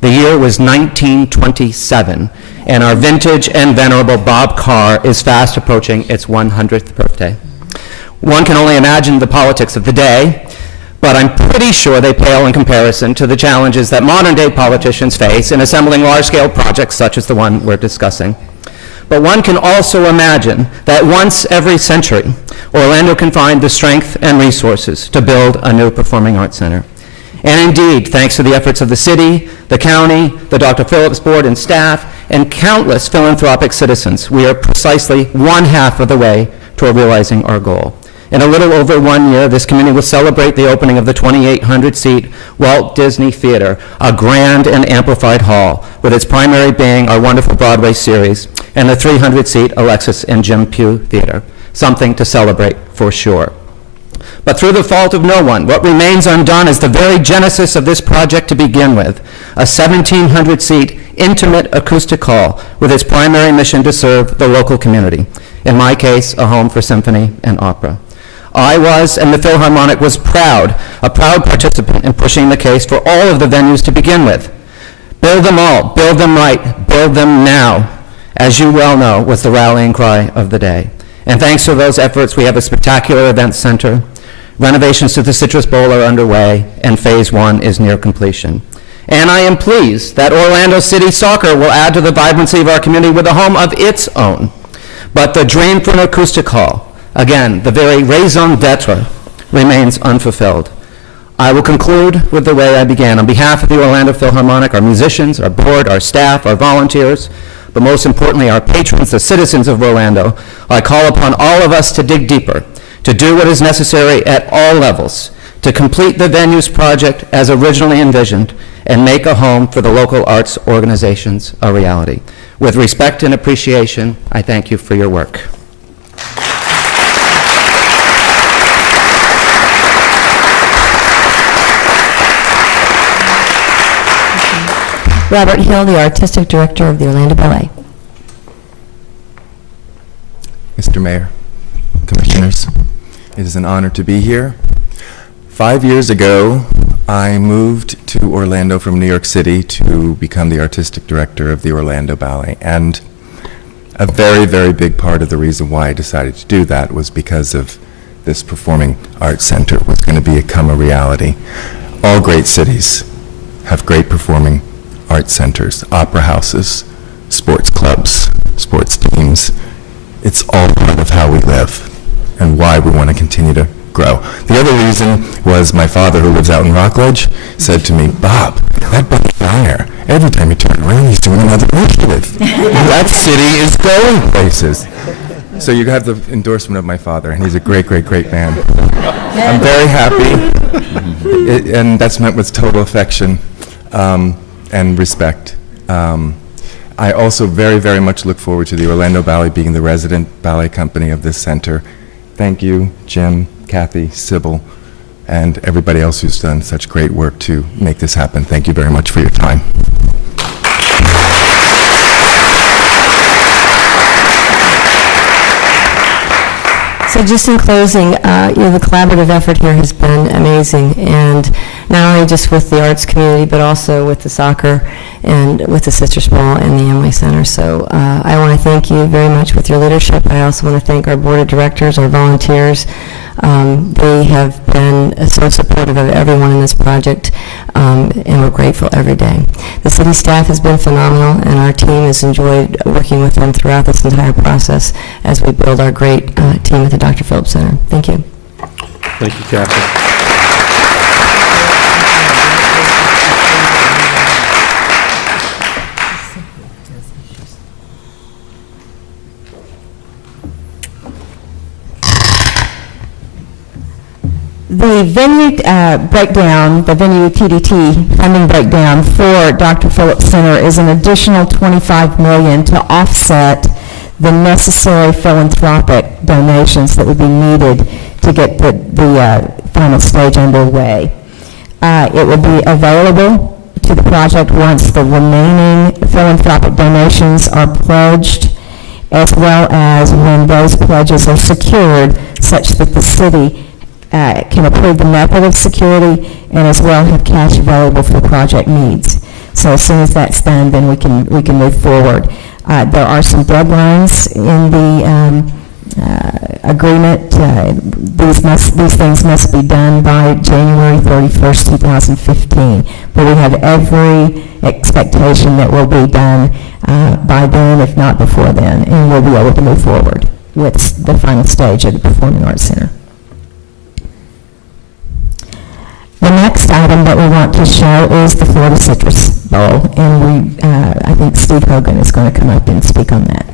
The year was 1927, and our vintage and venerable Bob Carr is fast approaching its 100th birthday. One can only imagine the politics of the day, but I'm pretty sure they pale in comparison to the challenges that modern-day politicians face in assembling large-scale projects such as the one we're discussing. But one can also imagine that once every century, Orlando can find the strength and resources to build a new performing arts center. And indeed, thanks to the efforts of the city, the county, the Dr. Phillips Board and staff, and countless philanthropic citizens, we are precisely one half of the way toward realizing our goal. In a little over 1 year, this community will celebrate the opening of the 2,800-seat Walt Disney Theater, a grand and amplified hall, with its primary being our wonderful Broadway series, and the 300-seat Alexis and Jim Pugh Theater, something to celebrate for sure. But through the fault of no one, what remains undone is the very genesis of this project to begin with, a 1,700-seat intimate acoustic hall with its primary mission to serve the local community, in my case, a home for symphony and opera. I was, and the Philharmonic was a proud participant in pushing the case for all of the venues to begin with. Build them all, build them right, build them now, as you well know, was the rallying cry of the day. And thanks to those efforts, we have a spectacular event center. Renovations to the Citrus Bowl are underway, and Phase 1 is near completion. And I am pleased that Orlando City Soccer will add to the vibrancy of our community with a home of its own. But the dream for an acoustic hall, again, the very raison d'etre, remains unfulfilled. I will conclude with the way I began. On behalf of the Orlando Philharmonic, our musicians, our board, our staff, our volunteers, but most importantly, our patrons, the citizens of Orlando, I call upon all of us to dig deeper, to do what is necessary at all levels, to complete the venues project as originally envisioned, and make a home for the local arts organizations a reality. With respect and appreciation, I thank you for your work. Robert Hill, the Artistic Director of the Orlando Ballet. Mr. Mayor, Commissioners, it is an honor to be here. 5 years ago, I moved to Orlando from New York City to become the Artistic Director of the Orlando Ballet, and a very, very big part of the reason why I decided to do that was because of this Performing Arts Center was going to become a reality. All great cities have great performing arts centers, opera houses, sports clubs, sports teams. It's all part of how we live and why we want to continue to grow. The other reason was my father, who lives out in Rockledge, said to me, Bob, that Buddy Dyer, every time you turn around, he's doing another initiative. That city is going places. So you have the endorsement of my father, and he's a great, great, great man. I'm very happy, and that's met with total affection and respect. I also very, very much look forward to the Orlando Ballet being the resident ballet company of this center. Thank you, Jim, Kathy, Sybil, and everybody else who's done such great work to make this happen. Thank you very much for your time. So just in closing, the collaborative effort here has been amazing, and not only just with the arts community, but also with the soccer and with the Sisters Ball and the Amway Center. So I want to thank you very much with your leadership. I also want to thank our board of directors, our volunteers. They have been so supportive of everyone in this project, and we're grateful every day. The city staff has been phenomenal, and our team has enjoyed working with them throughout this entire process as we build our great team at the Dr. Phillips Center. Thank you. Thank you, Kathy. The venue breakdown, the venue TDT funding breakdown for Dr. Phillips Center is an additional $25 million to offset the necessary philanthropic donations that would be needed to get the final stage underway. It will be available to the project once the remaining philanthropic donations are pledged, as well as when those pledges are secured such that the city can approve the method of security and as well have cash available for project needs. So as soon as that's done, then we can move forward. There are some deadlines in the agreement. These things must be done by January 31st, 2015. But we have every expectation that will be done by then, if not before then, and we'll be able to move forward with the final stage of the Performing Arts Center. The next item that we want to show is the Florida Citrus Bowl, and I think Steve Hogan is going to come up and speak on that.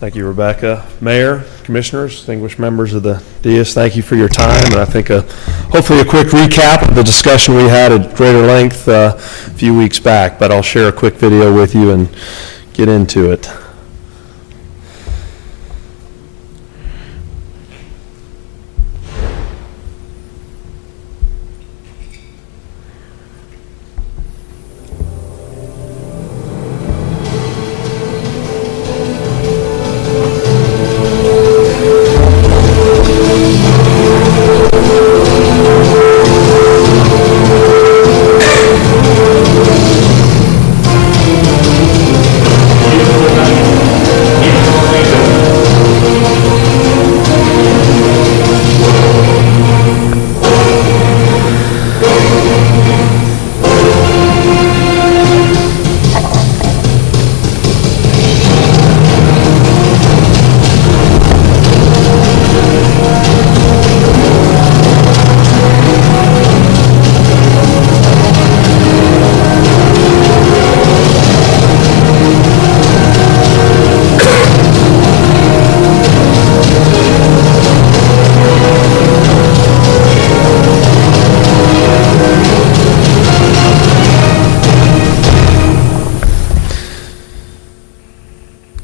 Thank you, Rebecca. Mayor, Commissioners, distinguished members of the dais, thank you for your time. And I think hopefully a quick recap of the discussion we had at greater length a few weeks back, but I'll share a quick video with you and get into it.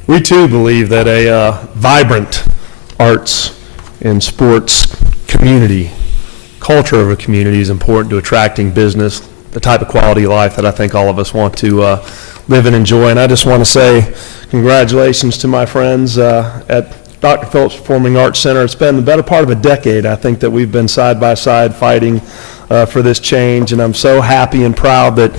We too believe that a vibrant arts and sports community, culture of a community is important to attracting business, the type of quality of life that I think all of us want to live and enjoy. And I just want to say congratulations to my friends at Dr. Phillips Performing Arts Center. It's been the better part of a decade, I think, that we've been side by side fighting for this change, and I'm so happy and proud that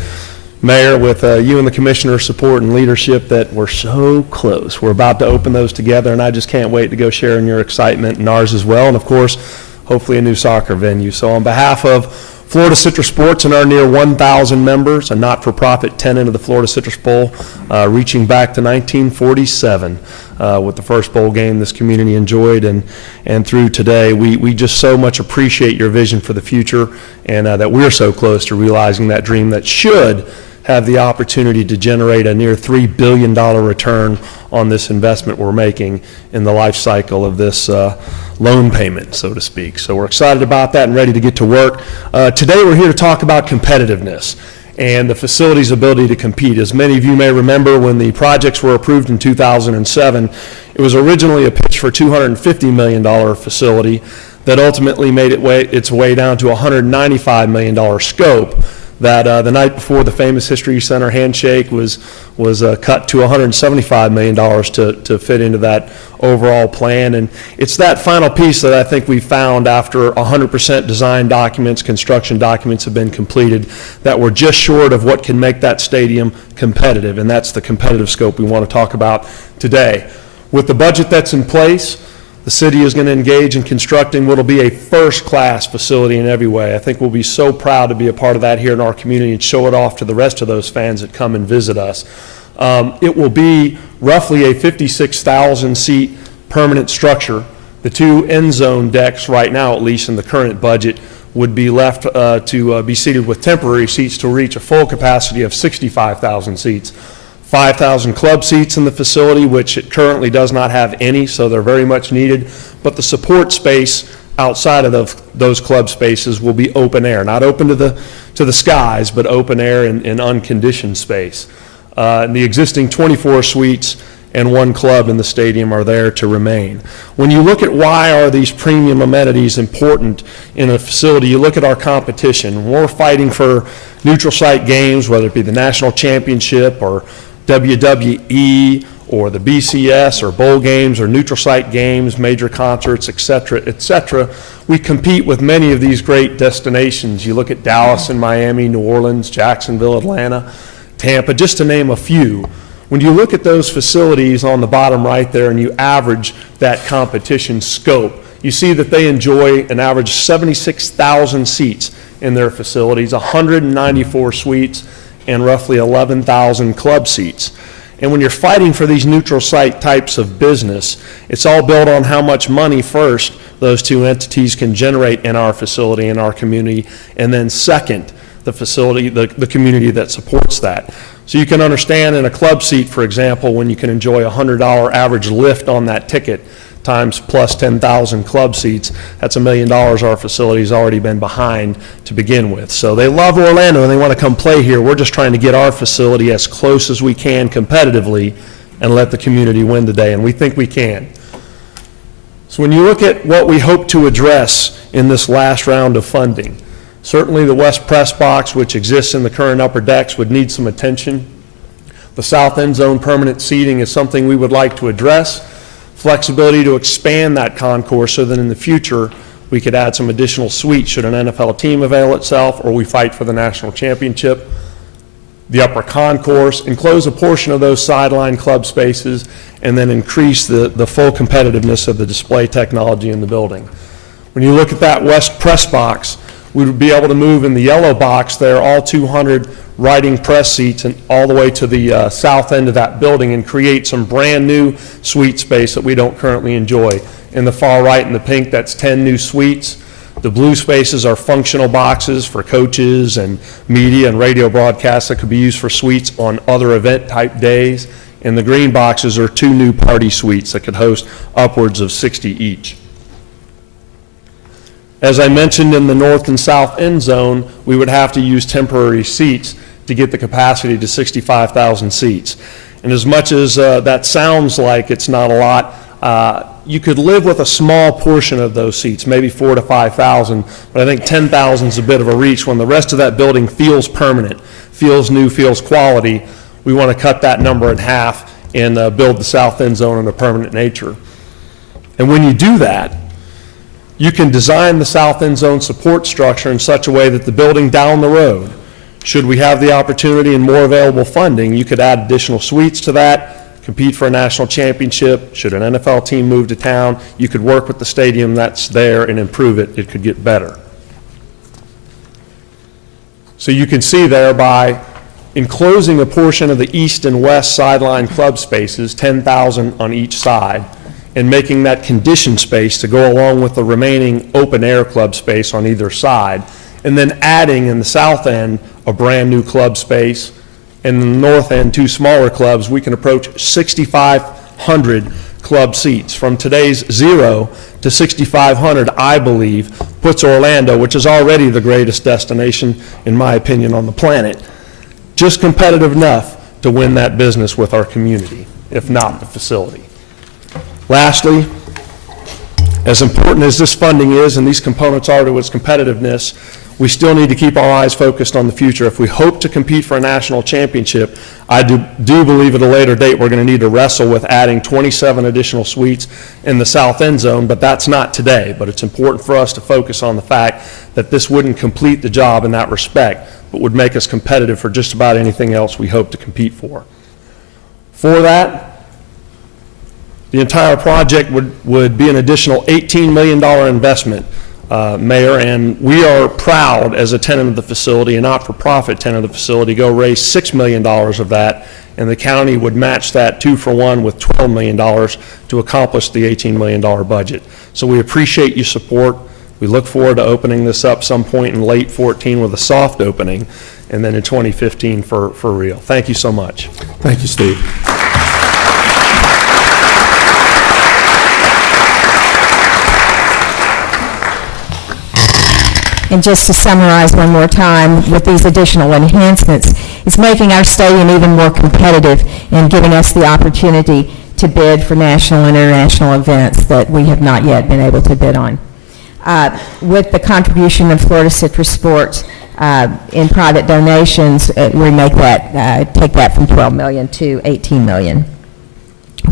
Mayor, with you and the commissioner's support and leadership, that we're so close. We're about to open those together, and I just can't wait to go share in your excitement and ours as well. And of course, hopefully a new soccer venue. So on behalf of Florida Citrus Sports and our near 1,000 members, a not-for-profit tenant of the Florida Citrus Bowl, reaching back to 1947 with the first bowl game this community enjoyed, and through today, we just so much appreciate your vision for the future, and that we're so close to realizing that dream that should have the opportunity to generate a near $3 billion return on this investment we're making in the life cycle of this loan payment, so to speak. So we're excited about that and ready to get to work. Today we're here to talk about competitiveness and the facility's ability to compete. As many of you may remember, when the projects were approved in 2007, it was originally a pitch for a $250 million facility that ultimately made its way down to a $195 million scope. That the night before the famous History Center handshake was cut to $175 million to fit into that overall plan. And it's that final piece that I think we found after 100% design documents, construction documents have been completed, that we're just short of what can make that stadium competitive, and that's the competitive scope we want to talk about today. With the budget that's in place, the city is going to engage in constructing what will be a first-class facility in every way. I think we'll be so proud to be a part of that here in our community and show it off to the rest of those fans that come and visit us. It will be roughly a 56,000-seat permanent structure. The two end zone decks right now, at least in the current budget, would be left to be seated with temporary seats to reach a full capacity of 65,000 seats. 5,000 club seats in the facility, which it currently does not have any, so they're very much needed. But the support space outside of those club spaces will be open air, not open to the skies, but open air and unconditioned space. The existing 24 suites and one club in the stadium are there to remain. When you look at why are these premium amenities important in a facility, you look at our competition. We're fighting for neutral site games, whether it be the national championship or WWE or the BCS or bowl games or neutral site games, major concerts, et cetera, et cetera. We compete with many of these great destinations. You look at Dallas and Miami, New Orleans, Jacksonville, Atlanta, Tampa, just to name a few. When you look at those facilities on the bottom right there and you average that competition scope, you see that they enjoy an average 76,000 seats in their facilities, 194 suites, and roughly 11,000 club seats. And when you're fighting for these neutral site types of business, it's all built on how much money first those two entities can generate in our facility, in our community, and then second, the facility, the community that supports that. So you can understand in a club seat, for example, when you can enjoy a $100 average lift on that ticket, times plus 10,000 club seats, that's $1 million our facility's already been behind to begin with. So they love Orlando and they want to come play here. We're just trying to get our facility as close as we can competitively and let the community win today, and we think we can. So when you look at what we hope to address in this last round of funding, certainly the west press box, which exists in the current upper decks, would need some attention. The south end zone permanent seating is something we would like to address. Flexibility to expand that concourse so that in the future we could add some additional suites should an NFL team avail itself or we fight for the national championship. The upper concourse, enclose a portion of those sideline club spaces, and then increase the full competitiveness of the display technology in the building. When you look at that west press box, we would be able to move in the yellow box there all 200 writing press seats and all the way to the south end of that building and create some brand new suite space that we don't currently enjoy. In the far right in the pink, that's 10 new suites. The blue spaces are functional boxes for coaches and media and radio broadcasts that could be used for suites on other event type days. And the green boxes are 2 new party suites that could host upwards of 60 each. As I mentioned, in the north and south end zone, we would have to use temporary seats to get the capacity to 65,000 seats. And as much as that sounds like it's not a lot, you could live with a small portion of those seats, maybe 4,000 to 5,000, but I think 10,000 is a bit of a reach. When the rest of that building feels permanent, feels new, feels quality, we want to cut that number in half and build the south end zone in a permanent nature. And when you do that, you can design the south end zone support structure in such a way that the building down the road Should we have the opportunity and more available funding, you could add additional suites to that, compete for a national championship. Should an NFL team move to town, you could work with the stadium that's there and improve it. It could get better. So you can see there by enclosing a portion of the east and west sideline club spaces, 10,000 on each side, and making that conditioned space to go along with the remaining open-air club space on either side, and then adding in the south end a brand-new club space, and in the north end, 2 smaller clubs, we can approach 6,500 club seats. From today's 0 to 6,500, I believe, puts Orlando, which is already the greatest destination, in my opinion, on the planet, just competitive enough to win that business with our community, if not the facility. Lastly, as important as this funding is and these components are to its competitiveness, we still need to keep our eyes focused on the future. If we hope to compete for a national championship, I do believe at a later date we're going to need to wrestle with adding 27 additional suites in the south end zone, but that's not today. But it's important for us to focus on the fact that this wouldn't complete the job in that respect, but would make us competitive for just about anything else we hope to compete for. For that, the entire project would be an additional $18 million investment, Mayor, and we are proud as a tenant of the facility, a not-for-profit tenant of the facility, go raise $6 million of that, and the county would match that 2-for-1 with $12 million to accomplish the $18 million budget. So we appreciate your support. We look forward to opening this up some point in late 14 with a soft opening, and then in 2015 for real. Thank you so much. Thank you, Steve. And just to summarize one more time, with these additional enhancements, it's making our stadium even more competitive and giving us the opportunity to bid for national and international events that we have not yet been able to bid on. With the contribution of Florida Citrus Sports in private donations, we make that, take that from $12 million to $18 million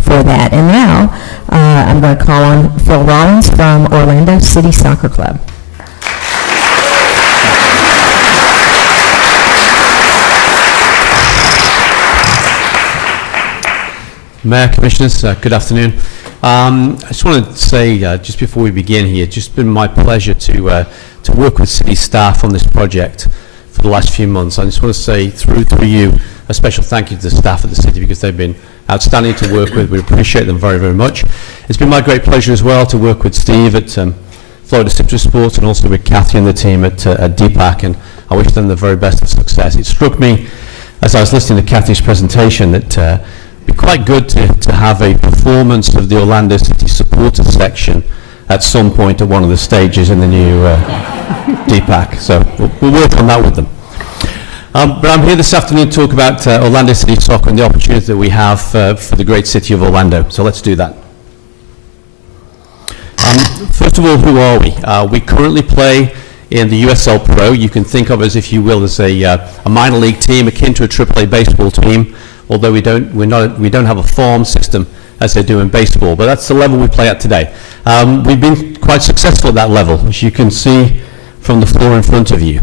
for that. And now, I'm going to call on Phil Rollins from Orlando City Soccer Club. Mayor, Commissioners, good afternoon. I just want to say, just before we begin here, it's just been my pleasure to work with city staff on this project for the last few months. I just want to say, through you, a special thank you to the staff of the city, because they've been outstanding to work with. We appreciate them very, very much. It's been my great pleasure as well to work with Steve at Florida Citrus Sports, and also with Kathy and the team at DPAC, and I wish them the very best of success. It struck me, as I was listening to Kathy's presentation, that it'd be quite good to have a performance of the Orlando City supporters section at some point at one of the stages in the new DPAC. So we'll work on that with them. But I'm here this afternoon to talk about Orlando City Soccer and the opportunity that we have for the great city of Orlando. So let's do that. First of all, who are we? We currently play in the USL Pro. You can think of us, if you will, as a minor league team akin to a AAA baseball team, although we don't have a farm system as they do in baseball, but that's the level we play at today. We've been quite successful at that level, as you can see from the floor in front of you.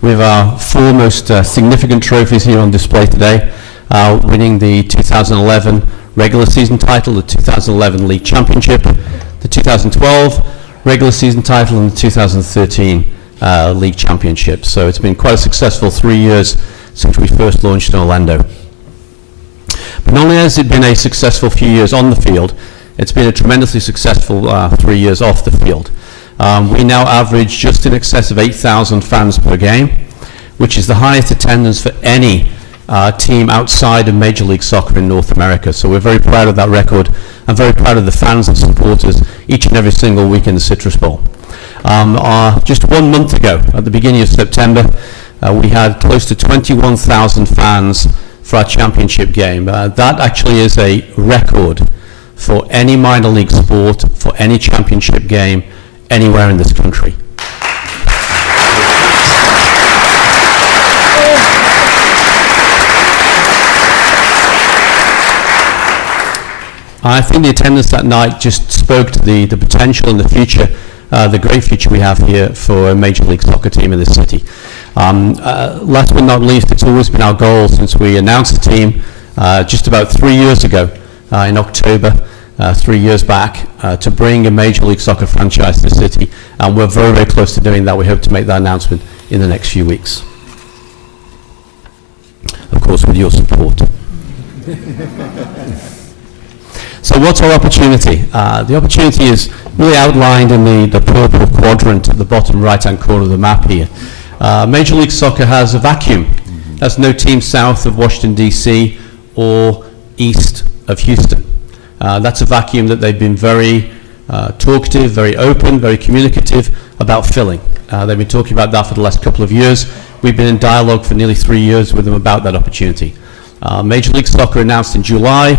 We have our 4 most significant trophies here on display today, winning the 2011 regular season title, the 2011 league championship, the 2012 regular season title, and the 2013 league championship. So it's been quite a successful 3 years since we first launched in Orlando. But not only has it been a successful few years on the field, it's been a tremendously successful 3 years off the field. We now average just in excess of 8,000 fans per game, which is the highest attendance for any team outside of Major League Soccer in North America. So we're very proud of that record, and very proud of the fans and supporters each and every single week in the Citrus Bowl. Just 1 month ago, at the beginning of September, we had close to 21,000 fans for our championship game. That actually is a record for any minor league sport, for any championship game, anywhere in this country. I think the attendance that night just spoke to the potential and the future, the great future we have here for a Major League Soccer team in this city. Last but not least, it's always been our goal since we announced the team just about 3 years ago in October, 3 years back, to bring a Major League Soccer franchise to the city, and we're very, very close to doing that. We hope to make that announcement in the next few weeks. Of course, with your support. So what's our opportunity? The opportunity is really outlined in the purple quadrant at the bottom right-hand corner of the map here. Major League Soccer has a vacuum. There's no team south of Washington, D.C. or east of Houston. That's a vacuum that they've been very talkative, very open, very communicative about filling. They've been talking about that for the last couple of years. We've been in dialogue for nearly 3 years with them about that opportunity. Major League Soccer announced in July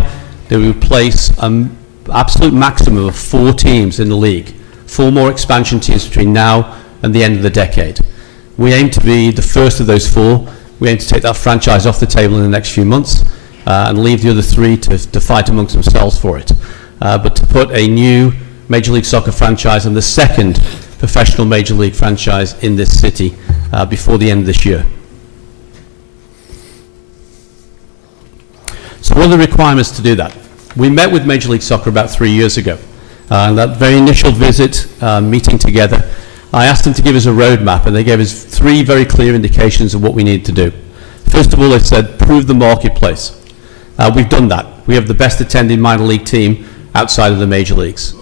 that we would place an absolute maximum of 4 teams in the league, 4 more expansion teams between now and the end of the decade. We aim to be the first of those 4. We aim to take that franchise off the table in the next few months and leave the other 3 to fight amongst themselves for it. But to put a new Major League Soccer franchise and the second professional Major League franchise in this city before the end of this year. So what are the requirements to do that? We met with Major League Soccer about 3 years ago. And that very initial visit, meeting together, I asked them to give us a roadmap, and they gave us 3 very clear indications of what we needed to do. First of all, they said, prove the marketplace. We've done that. We have the best attending minor league team outside of the major leagues.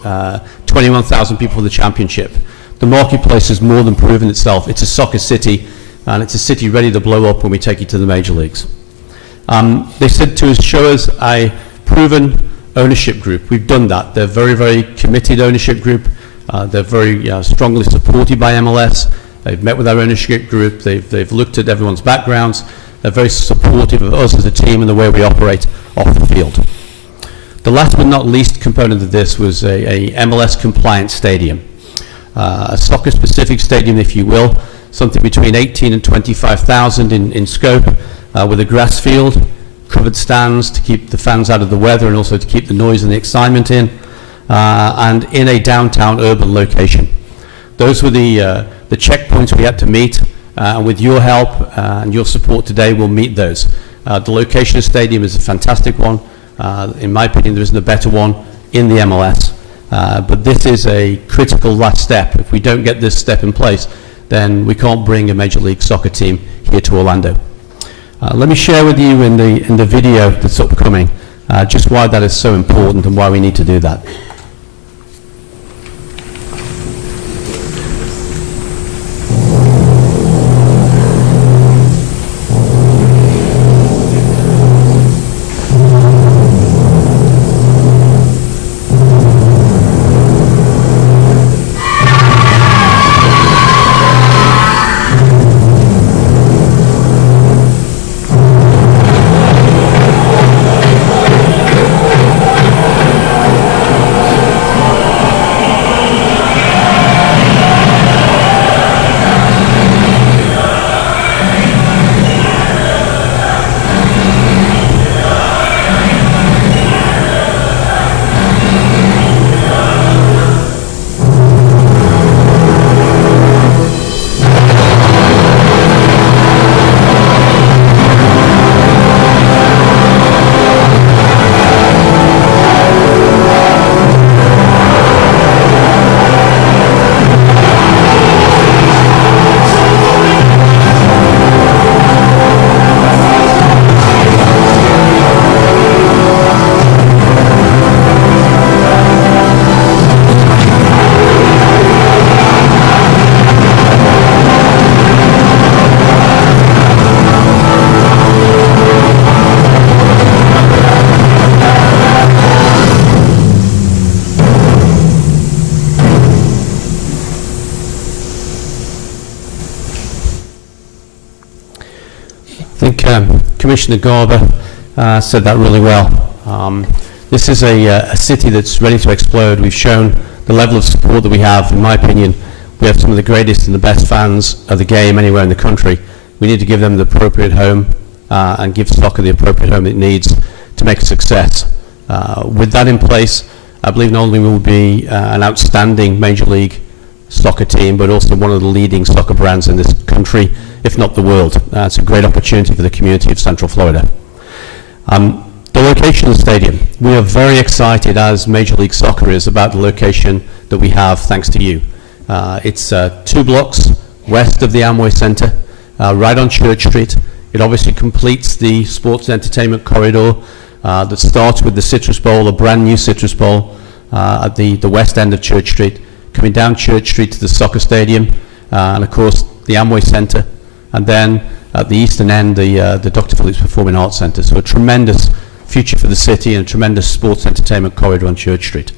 21,000 people for the championship. The marketplace has more than proven itself. It's a soccer city, and it's a city ready to blow up when we take it to the major leagues. They said to us, show us a proven ownership group. We've done that. They're very, very committed ownership group. They're very strongly supported by MLS. They've met with our ownership group. They've looked at everyone's backgrounds. They're very supportive of us as a team and the way we operate off the field. The last but not least component of this was a MLS-compliant stadium. A soccer-specific stadium, if you will, something between 18 and 25,000 in scope, with a grass field, covered stands to keep the fans out of the weather and also to keep the noise and the excitement in, and in a downtown urban location. Those were the checkpoints we had to meet, and with your help and your support today, we'll meet those. The location of the stadium is a fantastic one. In my opinion, there isn't a better one in the MLS. But this is a critical last step. If we don't get this step in place, then we can't bring a Major League Soccer team here to Orlando. Let me share with you in the video that's upcoming just why that is so important and why we need to do that. I think Commissioner Garber said that really well. This is a city that's ready to explode. We've shown the level of support that we have. In my opinion, we have some of the greatest and the best fans of the game anywhere in the country. We need to give them the appropriate home and give soccer the appropriate home it needs to make a success. With that in place, I believe not only will we be an outstanding Major League soccer team, but also one of the leading soccer brands in this country, if not the world. It's a great opportunity for the community of Central Florida. The location of the stadium. We are very excited, as Major League Soccer is, about the location that we have thanks to you. It's 2 blocks west of the Amway Center, right on Church Street. It obviously completes the sports and entertainment corridor that starts with the Citrus Bowl, a brand new Citrus Bowl at the west end of Church Street, coming down Church Street to the soccer stadium, and of course the Amway Center, and then at the eastern end the Dr. Phillips Performing Arts Center. So a tremendous future for the city and a tremendous sports entertainment corridor on Church Street.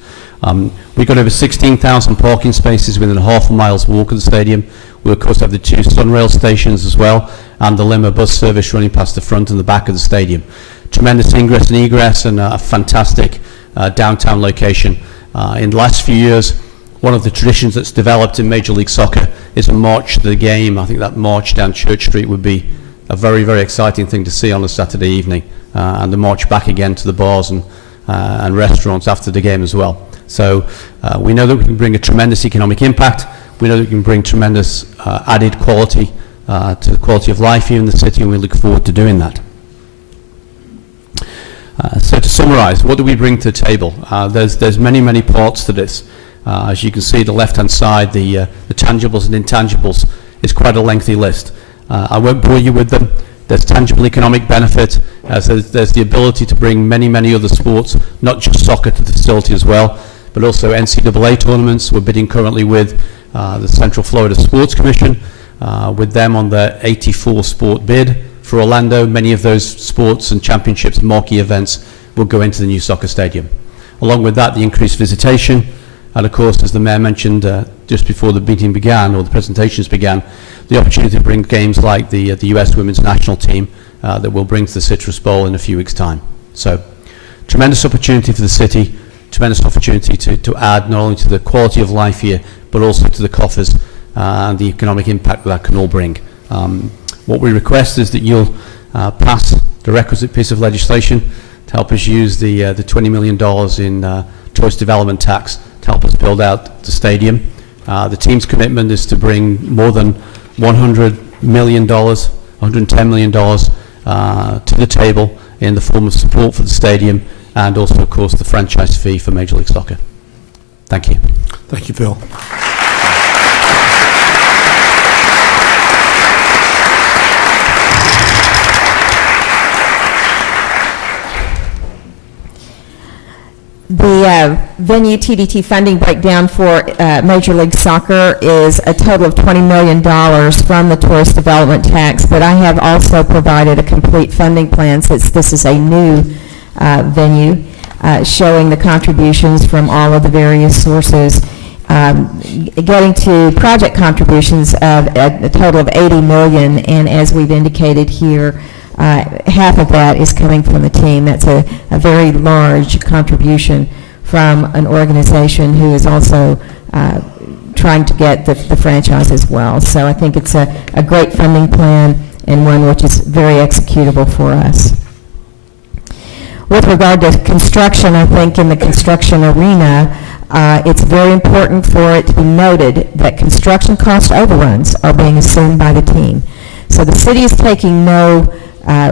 We've got over 16,000 parking spaces within a half a mile's walk of the stadium. We of course have the 2 Sunrail stations as well, and the limo bus service running past the front and the back of the stadium. Tremendous ingress and egress, and a fantastic downtown location. In the last few years, one of the traditions that's developed in Major League Soccer is a march to the game. I think that march down Church Street would be a very, very exciting thing to see on a Saturday evening, and the march back again to the bars and restaurants after the game as well. So we know that we can bring a tremendous economic impact. We know that we can bring tremendous added quality to the quality of life here in the city, and we look forward to doing that. So to summarize, what do we bring to the table? There's many, many parts to this. As you can see, the left-hand side, the tangibles and intangibles is quite a lengthy list. I won't bore you with them. There's tangible economic benefit. There's the ability to bring many, many other sports, not just soccer, to the facility as well, but also NCAA tournaments. We're bidding currently with the Central Florida Sports Commission, with them on their 84 sport bid for Orlando. Many of those sports and championships and marquee events will go into the new soccer stadium. Along with that, the increased visitation, and of course, as the Mayor mentioned just before the meeting began, or the presentations began, the opportunity to bring games like the U.S. Women's National Team that we'll bring to the Citrus Bowl in a few weeks' time. So, tremendous opportunity for the city, tremendous opportunity to add not only to the quality of life here, but also to the coffers and the economic impact that can all bring. What we request is that you'll pass the requisite piece of legislation to help us use the $20 million in choice development tax to help us build out the stadium. The team's commitment is to bring more than $100 million, $110 million to the table in the form of support for the stadium, and also, of course, the franchise fee for Major League Soccer. Thank you. Thank you, Phil. The venue TDT funding breakdown for Major League Soccer is a total of $20 million from the tourist development tax, but I have also provided a complete funding plan, since this is a new venue, showing the contributions from all of the various sources, getting to project contributions of a total of $80 million, and as we've indicated here, half of that is coming from the team. That's a very large contribution from an organization who is also trying to get the franchise as well. So I think it's a great funding plan, and one which is very executable for us. With regard to construction, I think in the construction arena, it's very important for it to be noted that construction cost overruns are being assumed by the team. So the city is taking no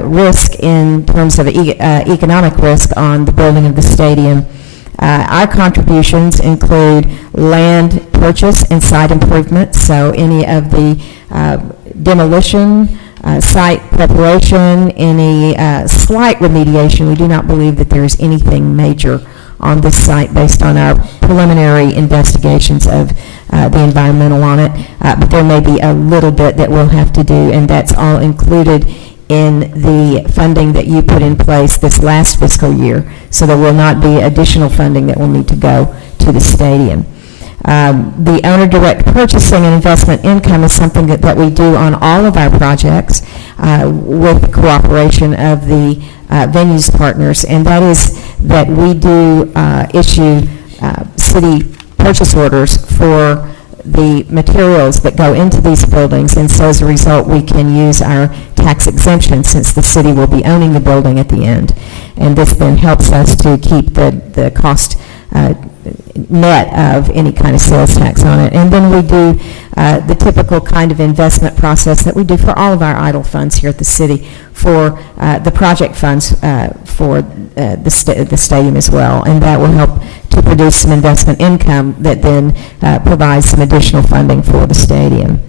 risk in terms of economic risk on the building of the stadium. Our contributions include land purchase and site improvements, so any of the demolition, site preparation, any slight remediation. We do not believe that there is anything major on this site based on our preliminary investigations of the environmental on it, but there may be a little bit that we'll have to do, and that's all included in the funding that you put in place this last fiscal year. So there will not be additional funding that will need to go to the stadium. The owner direct purchasing and investment income is something that we do on all of our projects with the cooperation of the venues partners, and that is that we do issue city purchase orders for the materials that go into these buildings, and so as a result we can use our tax exemption, since the city will be owning the building at the end, and this then helps us to keep the cost net of any kind of sales tax on it. And then we do the typical kind of investment process that we do for all of our idle funds here at the city for the project funds for the stadium as well. And that will help to produce some investment income that then provides some additional funding for the stadium.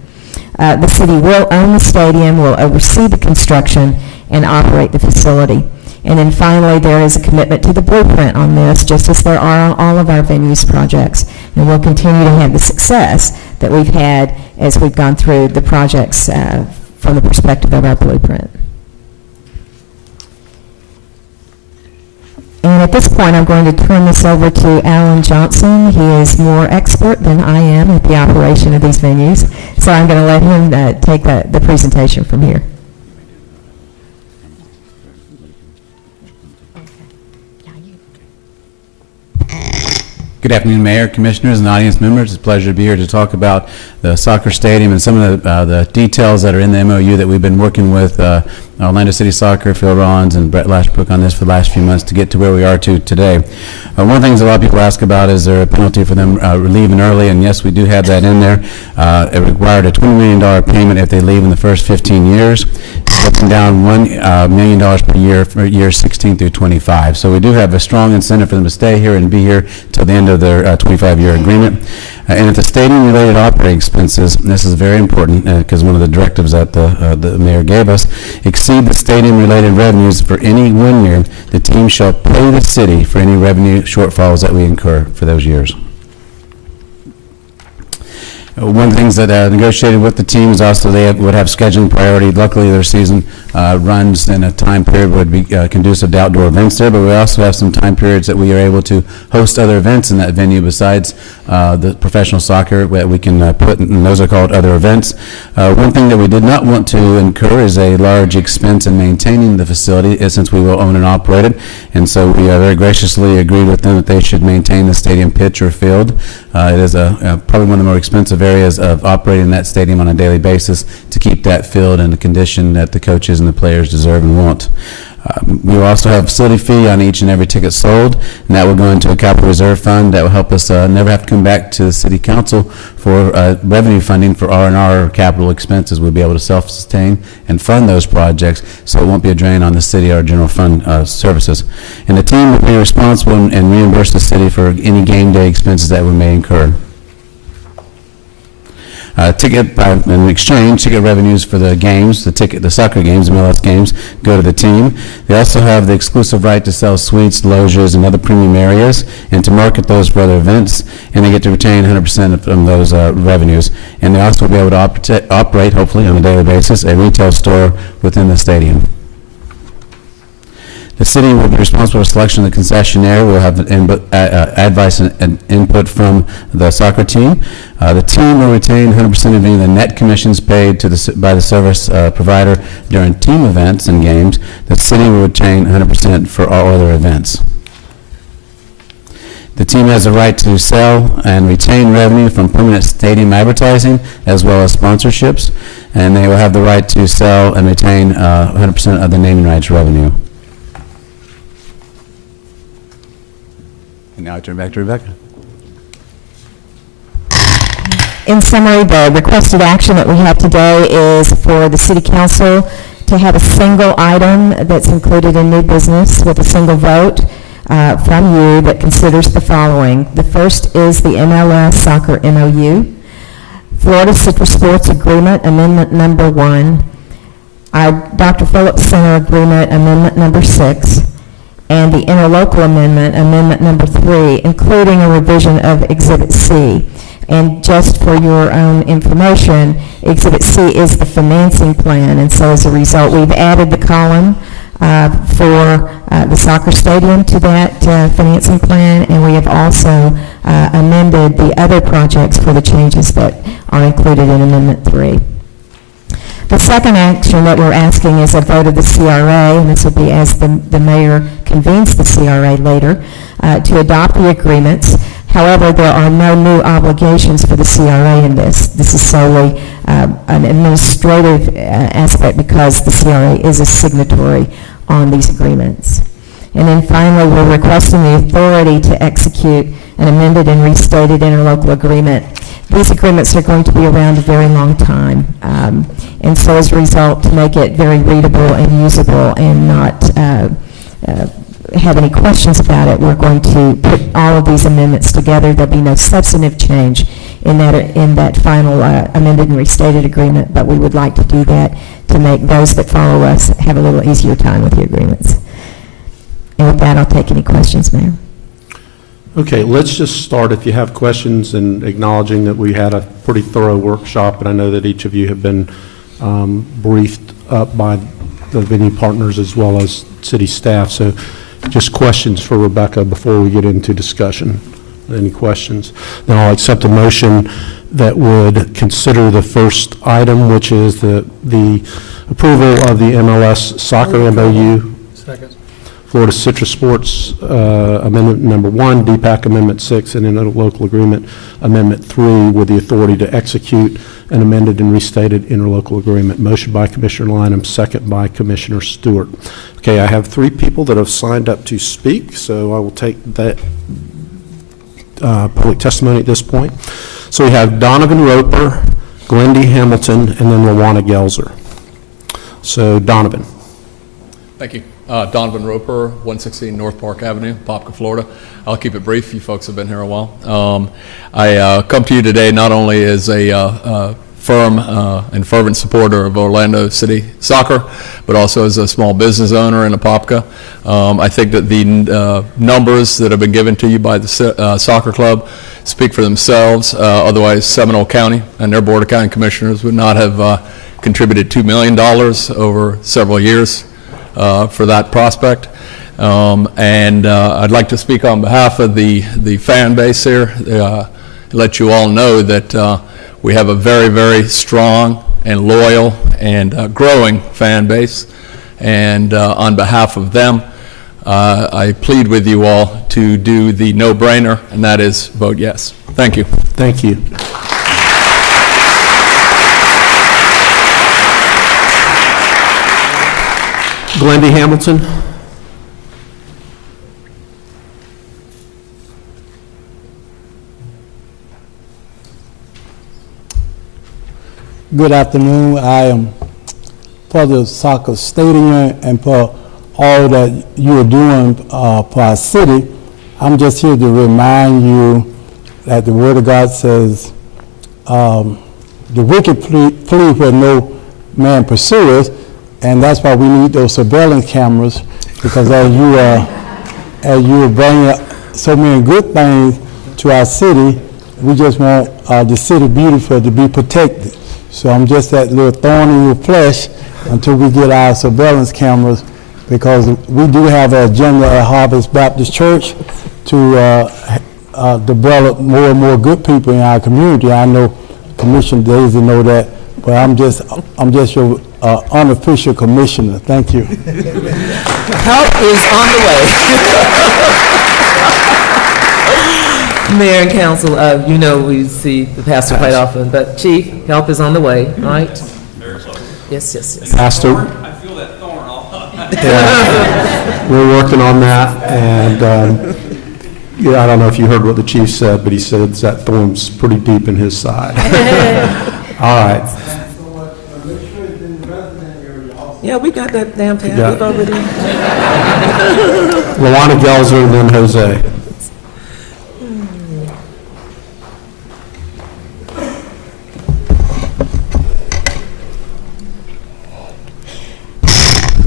The city will own the stadium, will oversee the construction, and operate the facility. And then finally, there is a commitment to the blueprint on this, just as there are on all of our venues projects. And we'll continue to have the success that we've had as we've gone through the projects from the perspective of our blueprint. And at this point, I'm going to turn this over to Alan Johnson. He is more expert than I am at the operation of these venues. So I'm going to let him take the presentation from here. Good afternoon, Mayor, Commissioners, and audience members. It's a pleasure to be here to talk about the soccer stadium and some of the details that are in the MOU that we've been working with Orlando City Soccer, Phil Rollins, and Brett Lashbrook on this for the last few months to get to where we are today. One of the things a lot of people ask about is there a penalty for them leaving early, and yes, we do have that in there. It required a $20 million payment if they leave in the first 15 years, broken down $1 million per year for years 16 through 25. So we do have a strong incentive for them to stay here and be here till the end of their 25-year agreement. And if the stadium-related operating expenses, and this is very important because one of the directives that the mayor gave us, exceed the stadium-related revenues for any 1 year, the team shall pay the city for any revenue shortfalls that we incur for those years. One of the things that negotiated with the team is also they would have scheduling priority. Luckily, their season runs in a time period would be conducive to outdoor events there, but we also have some time periods that we are able to host other events in that venue besides the professional soccer that we can put, and those are called other events. One thing that we did not want to incur is a large expense in maintaining the facility, since we will own and operate it, and so we very graciously agreed with them that they should maintain the stadium pitch or field. It is probably one of the more expensive areas of operating that stadium on a daily basis to keep that field in the condition that the coaches and the players deserve and want. We will also have a facility fee on each and every ticket sold, and that will go into a capital reserve fund that will help us never have to come back to the city council for revenue funding for R&R capital expenses. We'll be able to self-sustain and fund those projects, so it won't be a drain on the city or general fund services. And the team will be responsible and reimburse the city for any game day expenses that we may incur. In exchange, ticket revenues for the games, the soccer games, the MLS games, go to the team. They also have the exclusive right to sell suites, loges, and other premium areas, and to market those for other events, and they get to retain 100% from those revenues. And they also will be able to operate, hopefully on a daily basis, a retail store within the stadium. The city will be responsible for selection of the concessionaire. We'll have advice and input from the soccer team. The team will retain 100% of any of the net commissions paid by the service provider during team events and games. The city will retain 100% for all other events. The team has the right to sell and retain revenue from permanent stadium advertising as well as sponsorships, and they will have the right to sell and retain 100% of the naming rights revenue. And now I turn back to Rebecca. In summary, the requested action that we have today is for the city council to have a single item that's included in new business with a single vote from you that considers the following. The first is the MLS Soccer MOU, Florida Citrus Sports Agreement Amendment Number 1, our Dr. Phillips Center Agreement Amendment Number 6, and the interlocal amendment, amendment number 3, including a revision of Exhibit C. And just for your own information, Exhibit C is the financing plan, and so as a result, we've added the column for the soccer stadium to that financing plan, and we have also amended the other projects for the changes that are included in Amendment 3. The second action that we're asking is a vote of the CRA, and this will be as the mayor convenes the CRA later, to adopt the agreements. However, there are no new obligations for the CRA in this. This is solely an administrative aspect because the CRA is a signatory on these agreements. And then finally, we're requesting the authority to execute an amended and restated interlocal agreement. These agreements are going to be around a very long time. And so as a result, to make it very readable and usable and not have any questions about it, we're going to put all of these amendments together. There'll be no substantive change in that final amended and restated agreement, but we would like to do that to make those that follow us have a little easier time with the agreements. And with that, I'll take any questions, Mayor. Okay, let's just start, if you have questions, and acknowledging that we had a pretty thorough workshop, and I know that each of you have been briefed up by the venue partners as well as city staff. So just questions for Rebecca before we get into discussion. Any questions? Then I'll accept a motion that would consider the first item, which is the approval of the MLS soccer MOU. Second. Florida Citrus Sports Amendment Number 1, DPAC Amendment 6, and Interlocal Agreement Amendment 3 with the authority to execute an amended and restated interlocal agreement. Motion by Commissioner Lineham, second by Commissioner Stewart. Okay, I have 3 people that have signed up to speak, so I will take that public testimony at this point. So we have Donovan Roper, Glendy Hamilton, and then Lawana Gelzer. So Donovan. Thank you. Donovan Roper, 116 North Park Avenue, Popka, Florida. I'll keep it brief. You folks have been here a while. I come to you today not only as a firm and fervent supporter of Orlando City Soccer, but also as a small business owner in Apopka. I think that the numbers that have been given to you by the soccer club speak for themselves. Otherwise, Seminole County and their Board of County Commissioners would not have contributed $2 million over several years for that prospect. And I'd like to speak on behalf of the fan base here, let you all know that we have a very, very strong and loyal and growing fan base. And on behalf of them, I plead with you all to do the no-brainer, and that is vote yes. Thank you. Thank you. Glendy Hamilton. Good afternoon. I am for the soccer stadium and for all that you are doing for our city. I'm just here to remind you that the Word of God says, the wicked flee where no man pursueth, and that's why we need those surveillance cameras, because as you are bringing so many good things to our city, we just want the city beautiful to be protected. So I'm just that little thorn in your flesh until we get our surveillance cameras, because we do have an agenda at Harvest Baptist Church to develop more and more good people in our community. I know Commissioner Daisy know that, but I'm just your unofficial commissioner. Thank you. Help is on the way. Mayor and council, you know we see the pastor quite often, but Chief, help is on the way, right? Yes, yes, yes. Pastor. I feel that thorn all Yeah. We're working on that, and yeah, I don't know if you heard what the chief said, but he said that thorn's pretty deep in his side. All right. Yeah, we got that damn tab. got We've already. Lawana Gelzer and then Jose.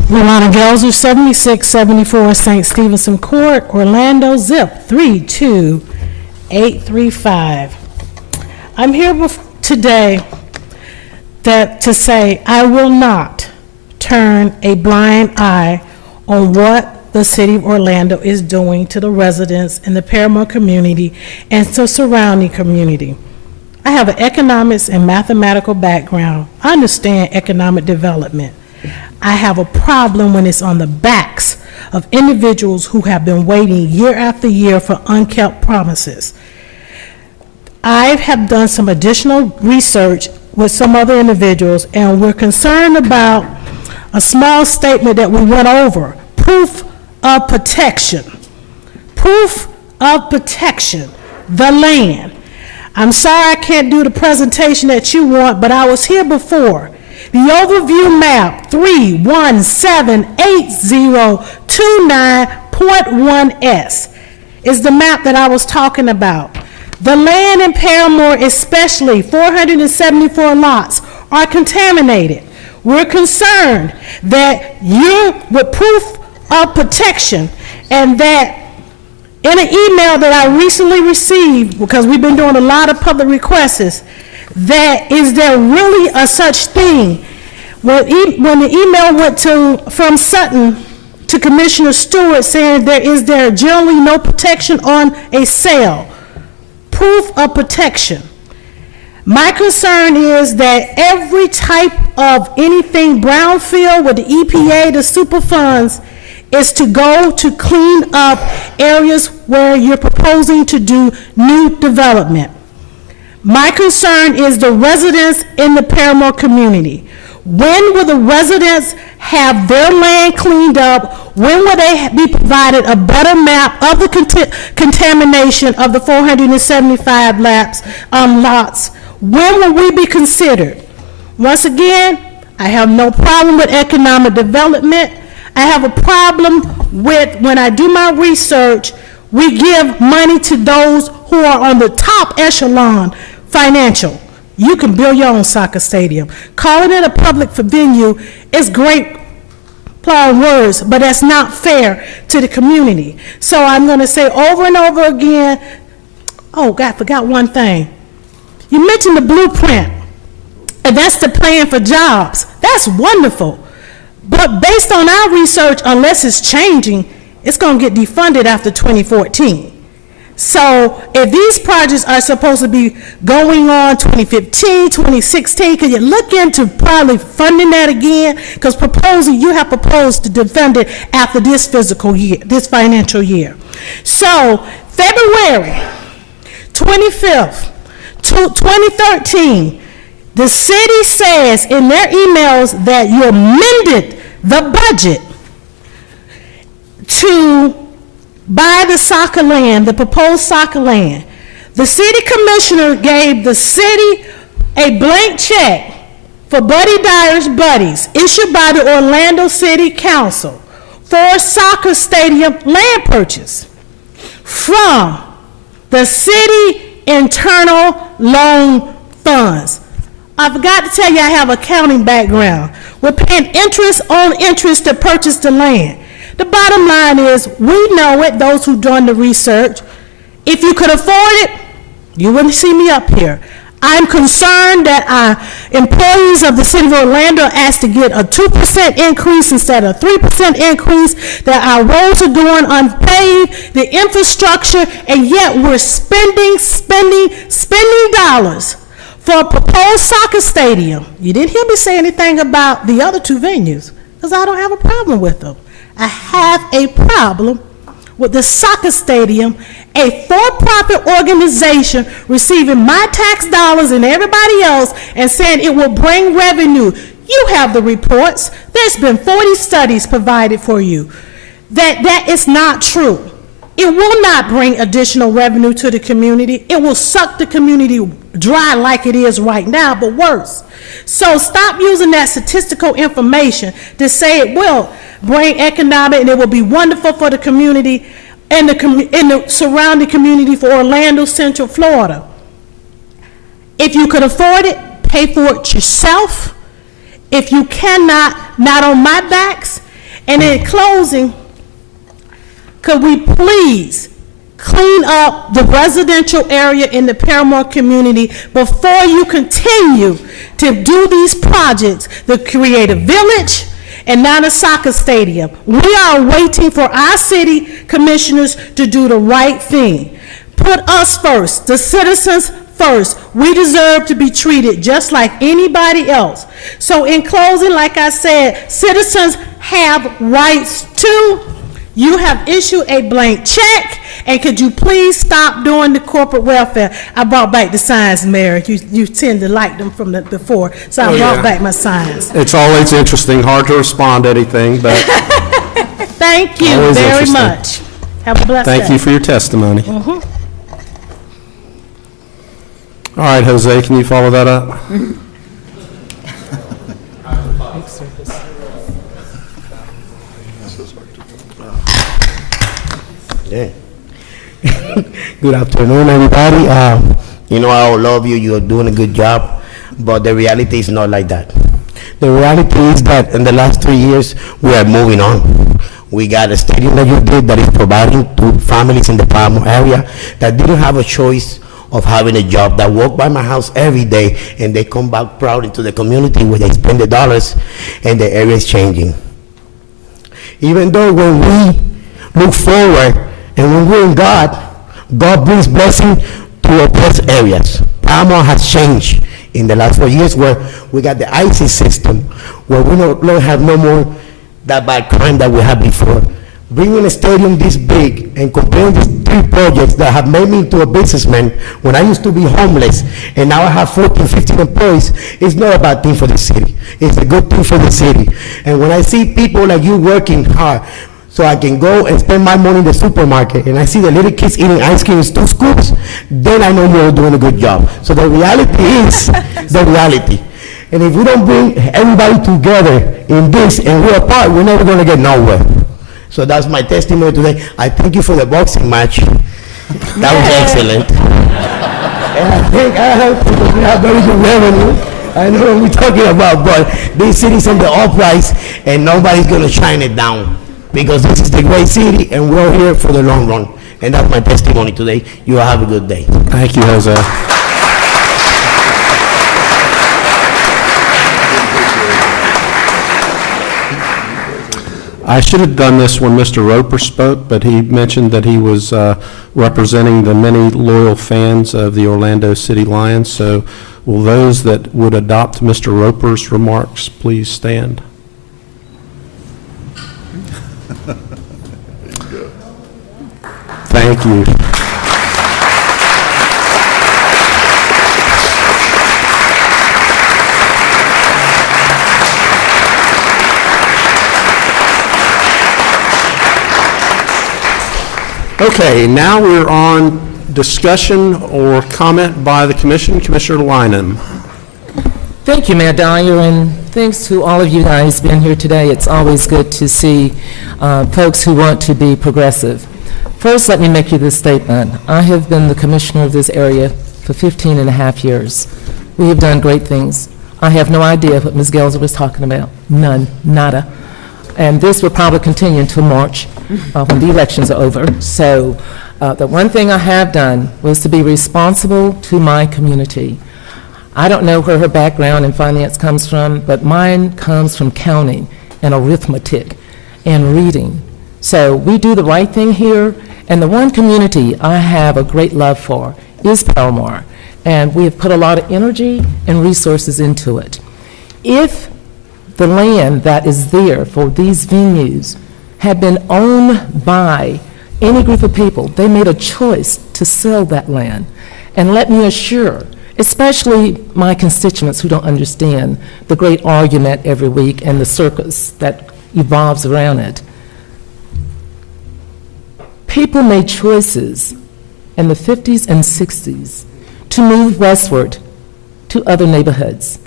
Lawana Gelzer, 7674 St. Stevenson Court, Orlando, zip 32835. I'm here today to say I will not turn a blind eye on what the city of Orlando is doing to the residents in the Paramount community and the surrounding community. I have an economics and mathematical background. I understand economic development. I have a problem when it's on the backs of individuals who have been waiting year after year for unkept promises. I have done some additional research with some other individuals, and we're concerned about a small statement that we went over, proof of protection. Proof of protection, the land. I'm sorry I can't do the presentation that you want, but I was here before. The overview map 3178029.1S is the map that I was talking about. The land in Paramore, especially 474 lots, are contaminated. We're concerned that you're with proof of protection, and that in an email that I recently received, because we've been doing a lot of public requests, that is there really a such thing? When the email went from Sutton to Commissioner Stewart saying is there generally no protection on a sale? Proof of protection. My concern is that every type of anything brownfield with the EPA, the super funds, is to go to clean up areas where you're proposing to do new development. My concern is the residents in the Paramore community. When will the residents have their land cleaned up? When will they be provided a better map of the contamination of the 475 lots? When will we be considered? Once again, I have no problem with economic development. I have a problem with, when I do my research, we give money to those who are on the top echelon financial. You can build your own soccer stadium. Calling it a public venue is great play on words, but that's not fair to the community. So I'm going to say over and over again, oh, God, I forgot one thing. You mentioned the blueprint, and that's the plan for jobs. That's wonderful. But based on our research, unless it's changing, it's going to get defunded after 2014. So if these projects are supposed to be going on 2015, 2016, can you look into probably funding that again? Because you have proposed to defund it after this fiscal year, this financial year. So February 25th, 2013, the city says in their emails that you amended the budget to buy the soccer land, the proposed soccer land. The city commissioner gave the city a blank check for Buddy Dyer's Buddies, issued by the Orlando City Council, for a soccer stadium land purchase from the city internal loan funds. I forgot to tell you I have an accounting background. We're paying interest on interest to purchase the land. The bottom line is, we know it, those who've done the research. If you could afford it, you wouldn't see me up here. I'm concerned that our employees of the city of Orlando are asked to get a 2% increase instead of a 3% increase, that our roads are doing unpaved, the infrastructure, and yet we're spending dollars for a proposed soccer stadium. You didn't hear me say anything about the other two venues, because I don't have a problem with them. I have a problem with the soccer stadium, a for-profit organization receiving my tax dollars and everybody else and saying it will bring revenue. You have the reports. There's been 40 studies provided for you. That is not true. It will not bring additional revenue to the community. It will suck the community dry like it is right now, but worse. So stop using that statistical information to say it will bring economic and it will be wonderful for the community and the surrounding community for Orlando, Central Florida. If you could afford it, pay for it yourself. If you cannot, not on my backs. And in closing, could we please clean up the residential area in the Paramore community before you continue to do these projects, the Creative Village and now the soccer stadium? We are waiting for our city commissioners to do the right thing. Put us first, the citizens first. We deserve to be treated just like anybody else. So in closing, like I said, citizens have rights too. You have issued a blank check, and could you please stop doing the corporate welfare? I brought back the signs, Mayor. You tend to like them from before, so I brought back my signs. It's always interesting, hard to respond to anything, but Thank you Always very interesting. much. Have a blessed day. Thank you for your testimony. Mhm. All right, Jose, can you follow that up? Yeah. Good afternoon, everybody. You know, I love you. You're doing a good job, but the reality is not like that. The reality is that in the last 3 years, we are moving on. We got a stadium that you did that is providing to families in the Palmo area that didn't have a choice of having a job, that walk by my house every day, and they come back proud into the community where they spend the dollars, and the area is changing. Even though when we look forward and when we're in God, God brings blessing to oppressed areas. Palmo has changed in the last 4 years, where we got the IC system, where we don't have no more that bad crime that we had before. Bringing a stadium this big and comparing these 3 projects that have made me into a businessman when I used to be homeless and now I have 14, 15 employees, it's not a bad thing for the city. It's a good thing for the city. And when I see people like you working hard, so I can go and spend my money in the supermarket, and I see the little kids eating ice cream in 2 scoops, then I know you're doing a good job. So the reality is the reality. And if we don't bring everybody together in this and we're apart, we're never going to get nowhere. So that's my testimony today. I thank you for the boxing match. That was excellent. And I think I hope because we have very good revenue. I know what we're talking about, but this city's on the uprise and nobody's going to shine it down, because this is the great city and we're here for the long run. And that's my testimony today. You have a good day. Thank you, Jose. I should have done this when Mr. Roper spoke, but he mentioned that he was representing the many loyal fans of the Orlando City Lions. So will those that would adopt Mr. Roper's remarks please stand? Thank you. Okay, now we're on discussion or comment by the commission. Commissioner Lineham. Thank you, Mayor Dyer, and thanks to all of you guys being here today. It's always good to see folks who want to be progressive. First, let me make you this statement. I have been the commissioner of this area for 15 and a half years. We have done great things. I have no idea what Ms. Gelser was talking about. None, nada. And this will probably continue until March, when the elections are over. So the one thing I have done was to be responsible to my community. I don't know where her background in finance comes from, but mine comes from counting and arithmetic and reading. So we do the right thing here, and the one community I have a great love for is Palmar, and we have put a lot of energy and resources into it. If the land that is there for these venues had been owned by any group of people, they made a choice to sell that land. And let me assure, especially my constituents who don't understand the great argument every week and the circus that evolves around it. People made choices in the 50s and 60s to move westward to other neighborhoods.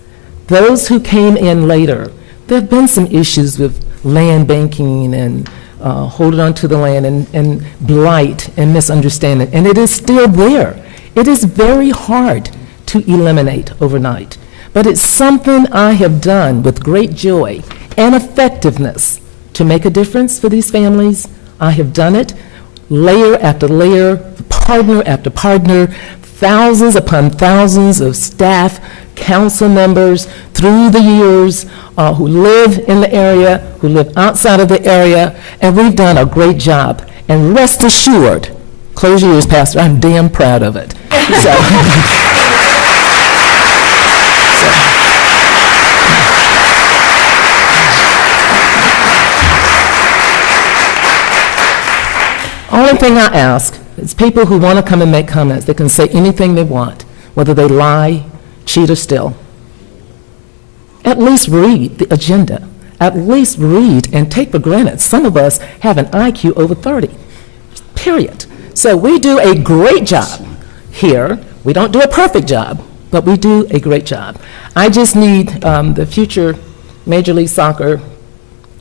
Those who came in later, there have been some issues with land banking and holding on to the land and blight and misunderstanding, and it is still there. It is very hard to eliminate overnight, but it's something I have done with great joy and effectiveness to make a difference for these families. I have done it layer after layer, partner after partner, thousands upon thousands of staff, council members through the years who live in the area, who live outside of the area, and we've done a great job. And rest assured, close your ears, Pastor, I'm damn proud of it. Only thing I ask is people who want to come and make comments, they can say anything they want, whether they lie, cheat, or steal. At least read the agenda. at least read and take for granted. Some of us have an IQ over 30, period. So we do a great job here. We don't do a perfect job, but we do a great job. I just need the future Major League Soccer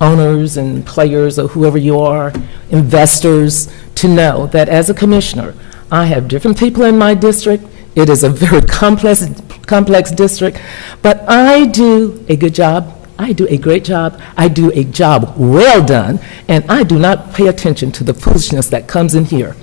owners and players or whoever you are, investors, to know that as a commissioner, I have different people in my district. It is a very complex district, but I do a good job. I do a great job. I do a job well done, and I do not pay attention to the foolishness that comes in here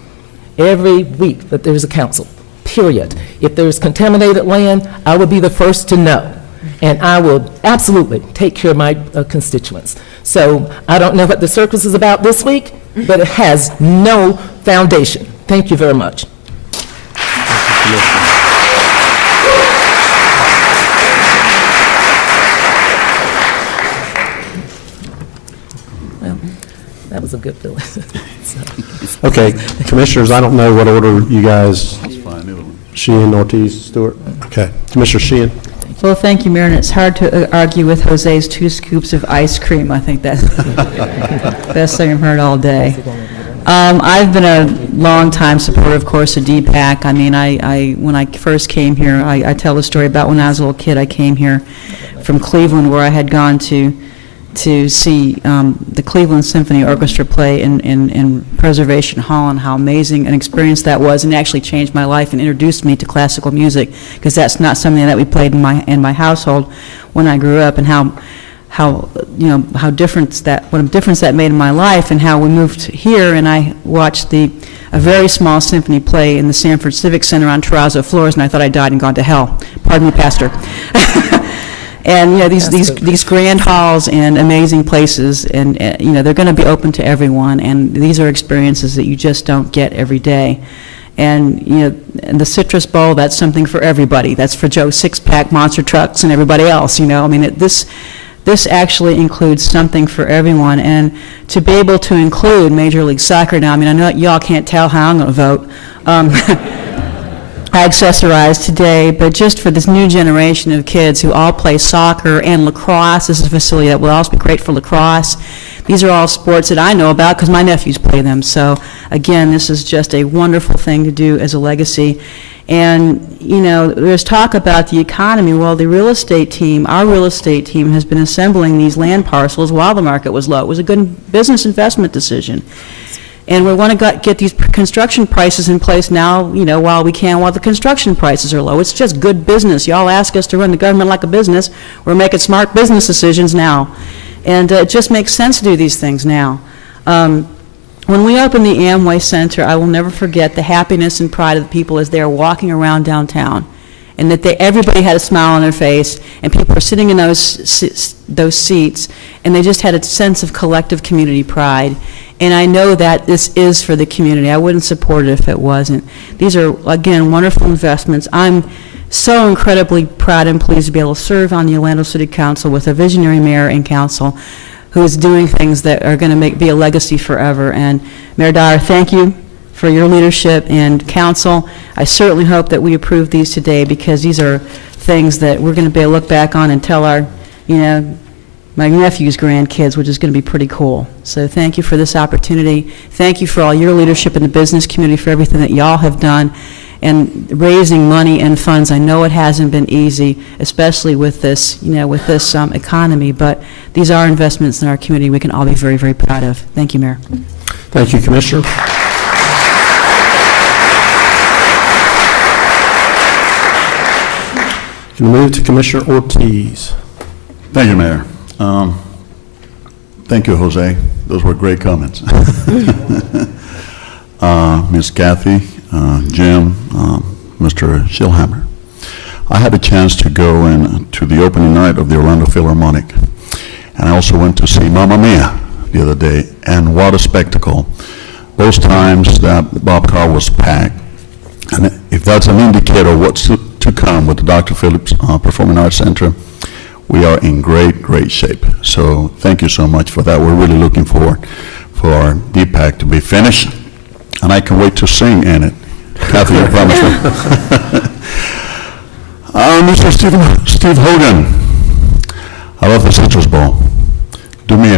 every week that there's a council, period. If there's contaminated land, I will be the first to know, and I will absolutely take care of my constituents. So I don't know what the circus is about this week, but it has no foundation. Thank you very much. Well, that was a good feeling. So. Okay, Commissioners, I don't know what order you guys, That's fine, either one. Sheehan, Ortiz, Stewart? Okay, Commissioner Sheehan? Well, thank you, Mayor, and it's hard to argue with Jose's 2 scoops of ice cream. I think that's the best thing I've heard all day. I've been a long-time supporter, of course, of DPAC. I mean, when I first came here, I tell the story about when I was a little kid. I came here from Cleveland, where I had gone to see the Cleveland Symphony Orchestra play in Preservation Hall, and how amazing an experience that was, and it actually changed my life and introduced me to classical music, because that's not something that we played in my household when I grew up, and what a difference that made in my life, and how we moved here and I watched a very small symphony play in the Sanford Civic Center on terrazzo floors, and I thought I died and gone to hell. Pardon me, Pastor. And, these grand halls and amazing places, and, they're going to be open to everyone, and these are experiences that you just don't get every day. And, and the Citrus Bowl, that's something for everybody. That's for Joe Six-Pack, Monster Trucks, and everybody else, I mean, this actually includes something for everyone, and to be able to include Major League Soccer now, I mean, I know y'all can't tell how I'm going to vote. I accessorized today, but just for this new generation of kids who all play soccer and lacrosse, this is a facility that will also be great for lacrosse. These are all sports that I know about because my nephews play them. So again, this is just a wonderful thing to do as a legacy. And, there's talk about the economy. Well, our real estate team has been assembling these land parcels while the market was low. It was a good business investment decision. And we want to get these construction prices in place now, while the construction prices are low. It's just good business. Y'all ask us to run the government like a business. We're making smart business decisions now. And it just makes sense to do these things now. When we opened the Amway Center, I will never forget the happiness and pride of the people as they are walking around downtown, and that everybody had a smile on their face, and people were sitting in those seats, and they just had a sense of collective community pride. And I know that this is for the community. I wouldn't support it if it wasn't. These are, again, wonderful investments. I'm so incredibly proud and pleased to be able to serve on the Orlando City Council with a visionary mayor and council who is doing things that are going to be a legacy forever. And Mayor Dyer, thank you for your leadership and council. I certainly hope that we approve these today, because these are things that we're going to be able to look back on and tell our, my nephew's grandkids, which is going to be pretty cool. So thank you for this opportunity. Thank you for all your leadership in the business community, for everything that y'all have done, and raising money and funds. I know it hasn't been easy, especially with this, economy, but these are investments in our community we can all be very, very proud of. Thank you, Mayor. Thank you, Commissioner. Can we move to Commissioner Ortiz? Thank you, Mayor. Thank you, Jose. Those were great comments. Ms. Kathy, Jim, Mr. Schillhammer. I had a chance to go to the opening night of the Orlando Philharmonic, and I also went to see Mamma Mia the other day, and what a spectacle. Those times that Bob Carr was packed, and if that's an indicator of what's to come with the Dr. Phillips Performing Arts Center, we are in great, great shape. So thank you so much for that. We're really looking forward for DPAC to be finished, and I can wait to sing in it. Kathy, you promised me. Mr. Steve Hogan, I love the Citrus Bowl.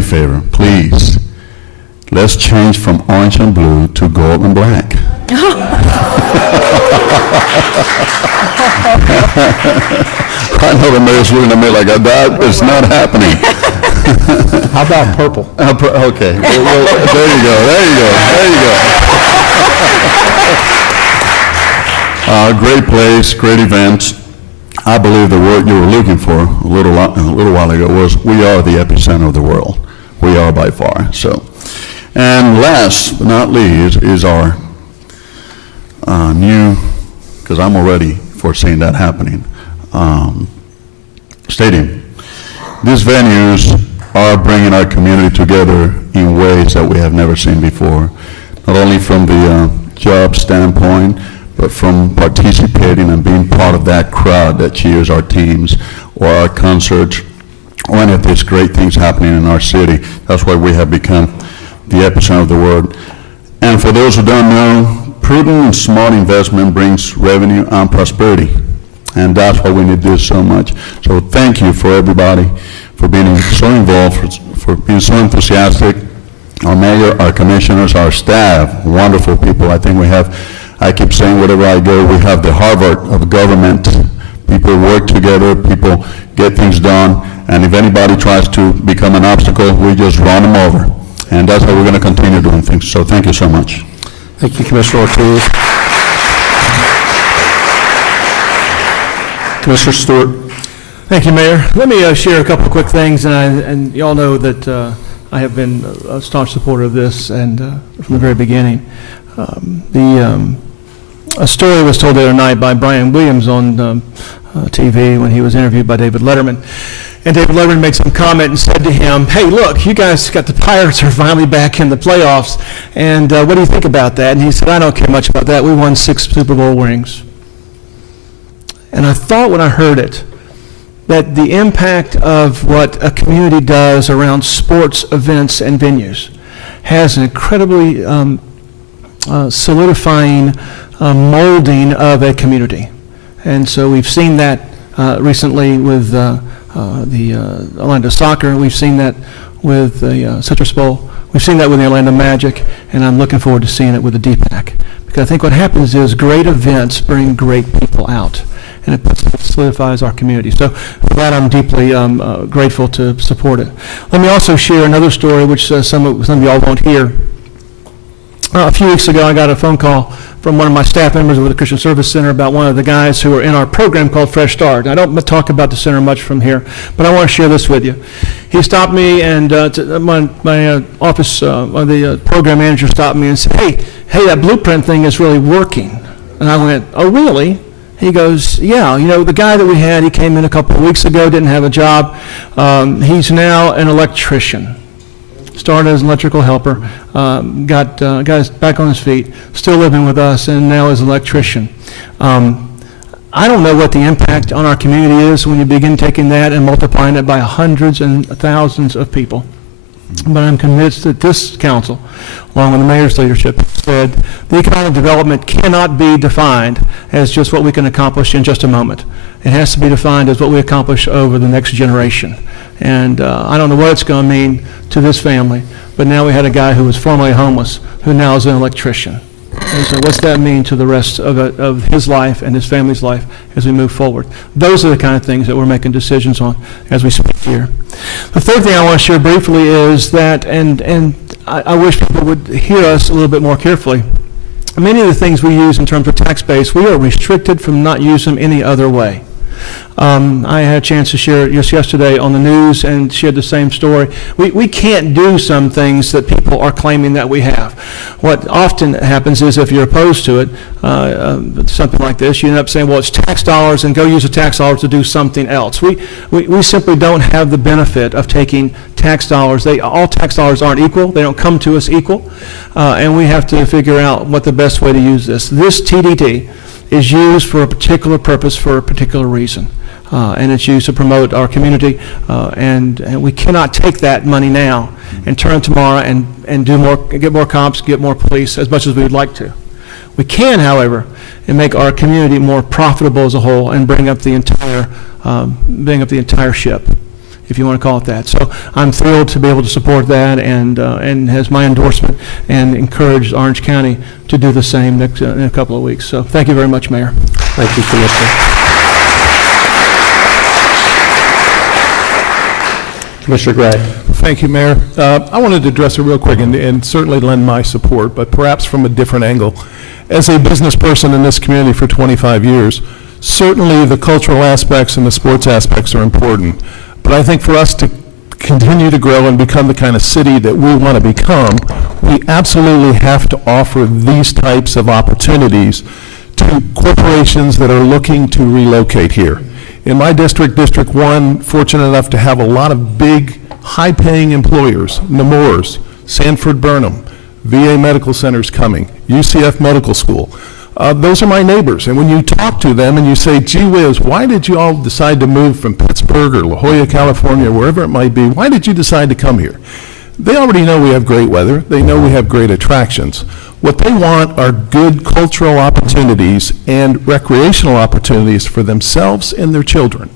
favor, please. Let's change from orange and blue to gold and black. I know the mayor's looking at me like that is not happening. How about purple? Okay, well, there you go, great place, great event. I believe the word you were looking for a little while ago was, we are the epicenter of the world. We are by far, so. And last but not least is our new, because I'm already foreseeing that happening, stadium. These venues are bringing our community together in ways that we have never seen before, not only from the job standpoint, but from participating and being part of that crowd that cheers our teams or our concerts or any of these great things happening in our city. That's why we have become the epicenter of the world. And for those who don't know, prudent and smart investment brings revenue and prosperity. And that's why we need this so much. So thank you for everybody for being so involved, for being so enthusiastic. Our mayor, our commissioners, our staff, wonderful people. I think we have, I keep saying wherever I go, we have the Harvard of government. People work together, people get things done, and if anybody tries to become an obstacle, we just run them over. And that's how we're going to continue doing things. So thank you so much. Thank you, Commissioner Ortiz. Commissioner Stewart. Thank you, Mayor. Let me share a couple of quick things, and you all know that I have been a staunch supporter of this, and from the very beginning. A story was told the other night by Brian Williams on TV when he was interviewed by David Letterman. And David Letterman made some comment and said to him, hey, look, you guys got the Pirates are finally back in the playoffs, and what do you think about that? And he said, I don't care much about that. We won 6 Super Bowl rings. And I thought when I heard it, that the impact of what a community does around sports events and venues has an incredibly solidifying molding of a community. And so we've seen that recently with the Orlando Soccer. We've seen that with the Citrus Bowl. We've seen that with the Orlando Magic, and I'm looking forward to seeing it with the DPAC. Because I think what happens is great events bring great people out, and it solidifies our community. So for that, I'm deeply grateful to support it. Let me also share another story, which some of y'all won't hear. A few weeks ago, I got a phone call from one of my staff members with the Christian Service Center about one of the guys who are in our program called Fresh Start. I don't talk about the center much from here, but I want to share this with you. He stopped me, and my office, the program manager stopped me and said, hey, that blueprint thing is really working. And I went, oh, really? He goes, yeah, you know, the guy that we had, he came in a couple of weeks ago, didn't have a job. He's now an electrician. Started as an electrical helper, got back on his feet, still living with us, and now is an electrician. I don't know what the impact on our community is when you begin taking that and multiplying it by hundreds and thousands of people. But I'm convinced that this council, along with the mayor's leadership, said the economic development cannot be defined as just what we can accomplish in just a moment. It has to be defined as what we accomplish over the next generation. And I don't know what it's going to mean to this family, but now we had a guy who was formerly homeless, who now is an electrician. And so what's that mean to the rest of his life and his family's life as we move forward? Those are the kind of things that we're making decisions on as we speak here. The third thing I want to share briefly is that, and I wish people would hear us a little bit more carefully, many of the things we use in terms of tax base, we are restricted from not using them any other way. I had a chance to share it just yesterday on the news and shared the same story. We can't do some things that people are claiming that we have. What often happens is if you're opposed to it, something like this, you end up saying, well, it's tax dollars, and go use the tax dollars to do something else. We simply don't have the benefit of taking tax dollars. All tax dollars aren't equal. They don't come to us equal. And we have to figure out what the best way to use this. This TDT is used for a particular purpose for a particular reason. And it's used to promote our community, and we cannot take that money now and turn tomorrow and do more, get more cops, get more police, as much as we would like to. We can, however, and make our community more profitable as a whole and bring up the entire ship. if you want to call it that. So I'm thrilled to be able to support that and has my endorsement and encourage Orange County to do the same next, in a couple of weeks. So thank you very much, Mayor. Thank you, Commissioner. Commissioner Gray. Thank you, Mayor. I wanted to address it real quick and certainly lend my support, but perhaps from a different angle. As a business person in this community for 25 years, certainly the cultural aspects and the sports aspects are important. But I think for us to continue to grow and become the kind of city that we want to become, we absolutely have to offer these types of opportunities to corporations that are looking to relocate here. In my district, District 1, fortunate enough to have a lot of big, high-paying employers, Nemours, Sanford Burnham, VA Medical Center's coming, UCF Medical School. Those are my neighbors, and when you talk to them and you say, gee whiz, why did you all decide to move from Pittsburgh or La Jolla, California, wherever it might be, why did you decide to come here? They already know we have great weather, they know we have great attractions. What they want are good cultural opportunities and recreational opportunities for themselves and their children.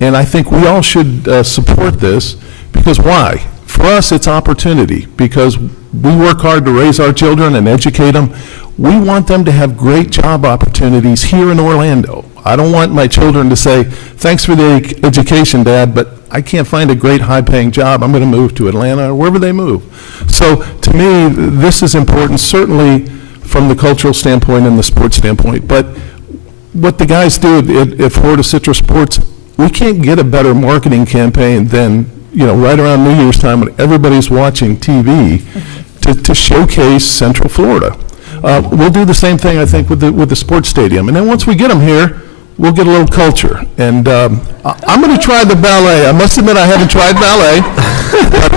And I think we all should support this, because why? For us, it's opportunity, because we work hard to raise our children and educate them. We want them to have great job opportunities here in Orlando. I don't want my children to say, thanks for the education, Dad, but I can't find a great high-paying job. I'm going to move to Atlanta or wherever they move. So to me, this is important, certainly from the cultural standpoint and the sports standpoint. But what the guys do at Florida Citrus Sports, we can't get a better marketing campaign than, you know, right around New Year's time when everybody's watching TV to showcase Central Florida. We'll do the same thing, I think, with the sports stadium. And then once we get them here, we'll get a little culture. And I'm going to try the ballet. I must admit I haven't tried ballet. But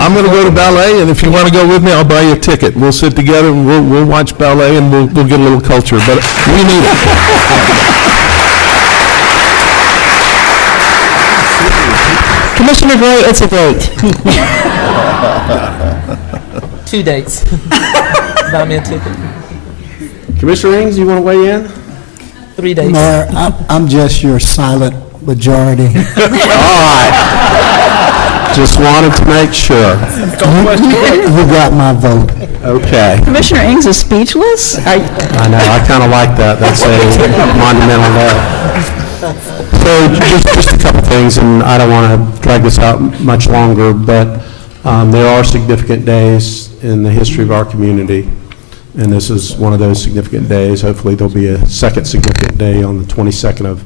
I'm going to go to ballet, and if you want to go with me, I'll buy you a ticket. We'll sit together and we'll watch ballet, and we'll get a little culture. But we need it. Commissioner Gray, it's a date. 2 dates. Buy me a ticket. Commissioner Ings, you want to weigh in? 3 days. Mayor, I'm just your silent majority. All right. Just wanted to make sure. You got my vote. Okay. Commissioner Ings is speechless? I know, I kind of like that. That's a monumental vote. So just a couple things, and I don't want to drag this out much longer, but there are significant days in the history of our community, and this is one of those significant days. Hopefully there'll be a second significant day on the 22nd of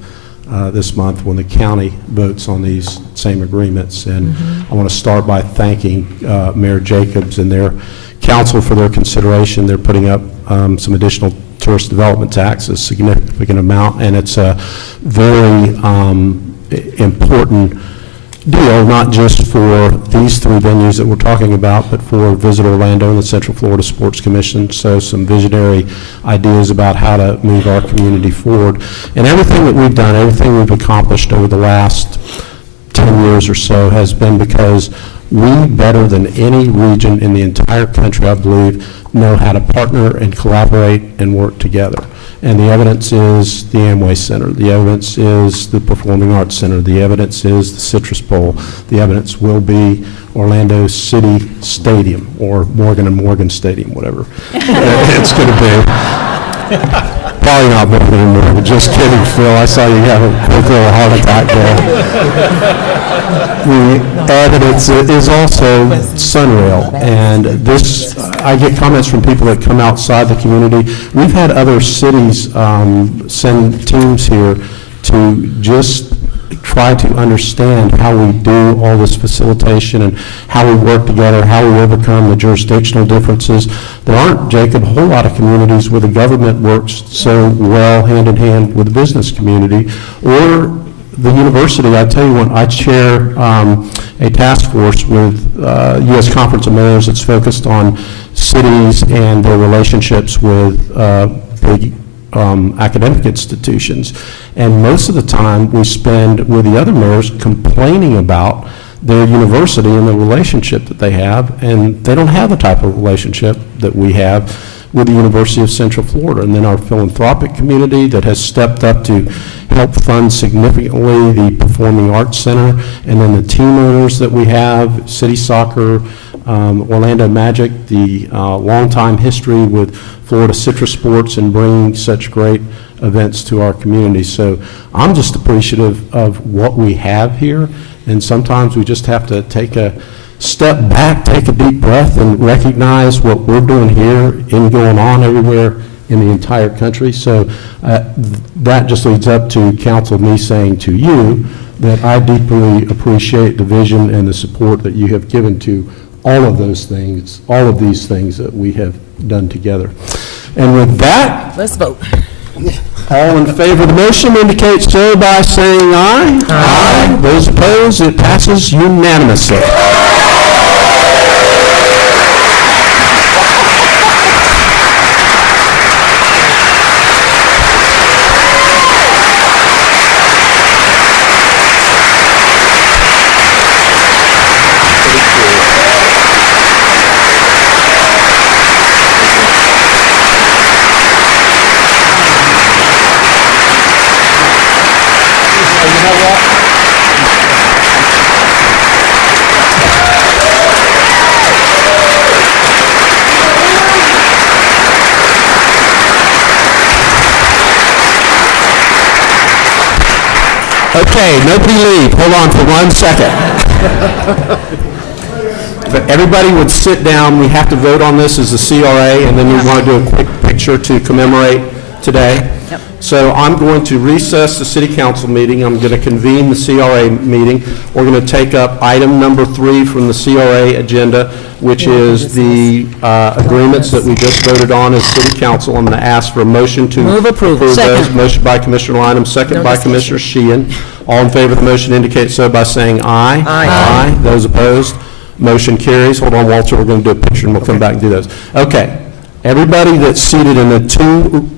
this month when the county votes on these same agreements. And I want to start by thanking Mayor Jacobs and their council for their consideration. They're putting up some additional tourist development tax, a significant amount, and it's a very important deal, not just for these 3 venues that we're talking about, but for Visit Orlando and the Central Florida Sports Commission. So some visionary ideas about how to move our community forward. And everything that we've done, everything we've accomplished over the last 10 years or so has been because we, better than any region in the entire country, I believe, know how to partner and collaborate and work together. And the evidence is the Amway Center. The evidence is the Performing Arts Center. The evidence is the Citrus Bowl. The evidence will be Orlando City Stadium, or Morgan & Morgan Stadium, whatever it's going to be. Probably not Morgan & Morgan. Just kidding, Phil. I saw you have a quick little heart attack there. The evidence is also Sunrail, and this, I get comments from people that come outside the community. We've had other cities send teams here to just try to understand how we do all this facilitation and how we work together, how we overcome the jurisdictional differences. There aren't, Jacob, a whole lot of communities where the government works so well hand in hand with the business community, or the university. I tell you what, I chair a task force with U.S. Conference of Mayors that's focused on cities and their relationships with big academic institutions. And most of the time we spend with the other mayors complaining about their university and the relationship that they have, and they don't have the type of relationship that we have with the University of Central Florida. And then our philanthropic community that has stepped up to help fund significantly the Performing Arts Center, and then the team owners that we have, City Soccer, Orlando Magic, the longtime history with Florida Citrus Sports and bringing such great events to our community. So I'm just appreciative of what we have here, and sometimes we just have to take a step back, take a deep breath, and recognize what we're doing here and going on everywhere in the entire country. So that just leads up to council, me saying to you that I deeply appreciate the vision and the support that you have given to all of those things, all of these things that we have done together. And with that, Let's vote. all in favor of the motion indicate so by saying aye. Aye. Those opposed, it passes unanimously. Okay, nobody leave. Hold on for 1 second. If everybody would sit down, we have to vote on this as a CRA, and then we want to do a quick picture to commemorate today. So I'm going to recess the city council meeting. I'm going to convene the CRA meeting. We're going to take up item number 3 from the CRA agenda, which is the agreements that we just voted on as city council. I'm going to ask for a motion to Move approval. approve those. Second. Motion by Commissioner Lineham, second No by discussion. Commissioner Sheehan. All in favor of the motion indicate so by saying aye. Aye. Aye. Those opposed, motion carries. Hold on, Walter, we're going to do a picture and we'll come back and do those. Okay, everybody that's seated in the two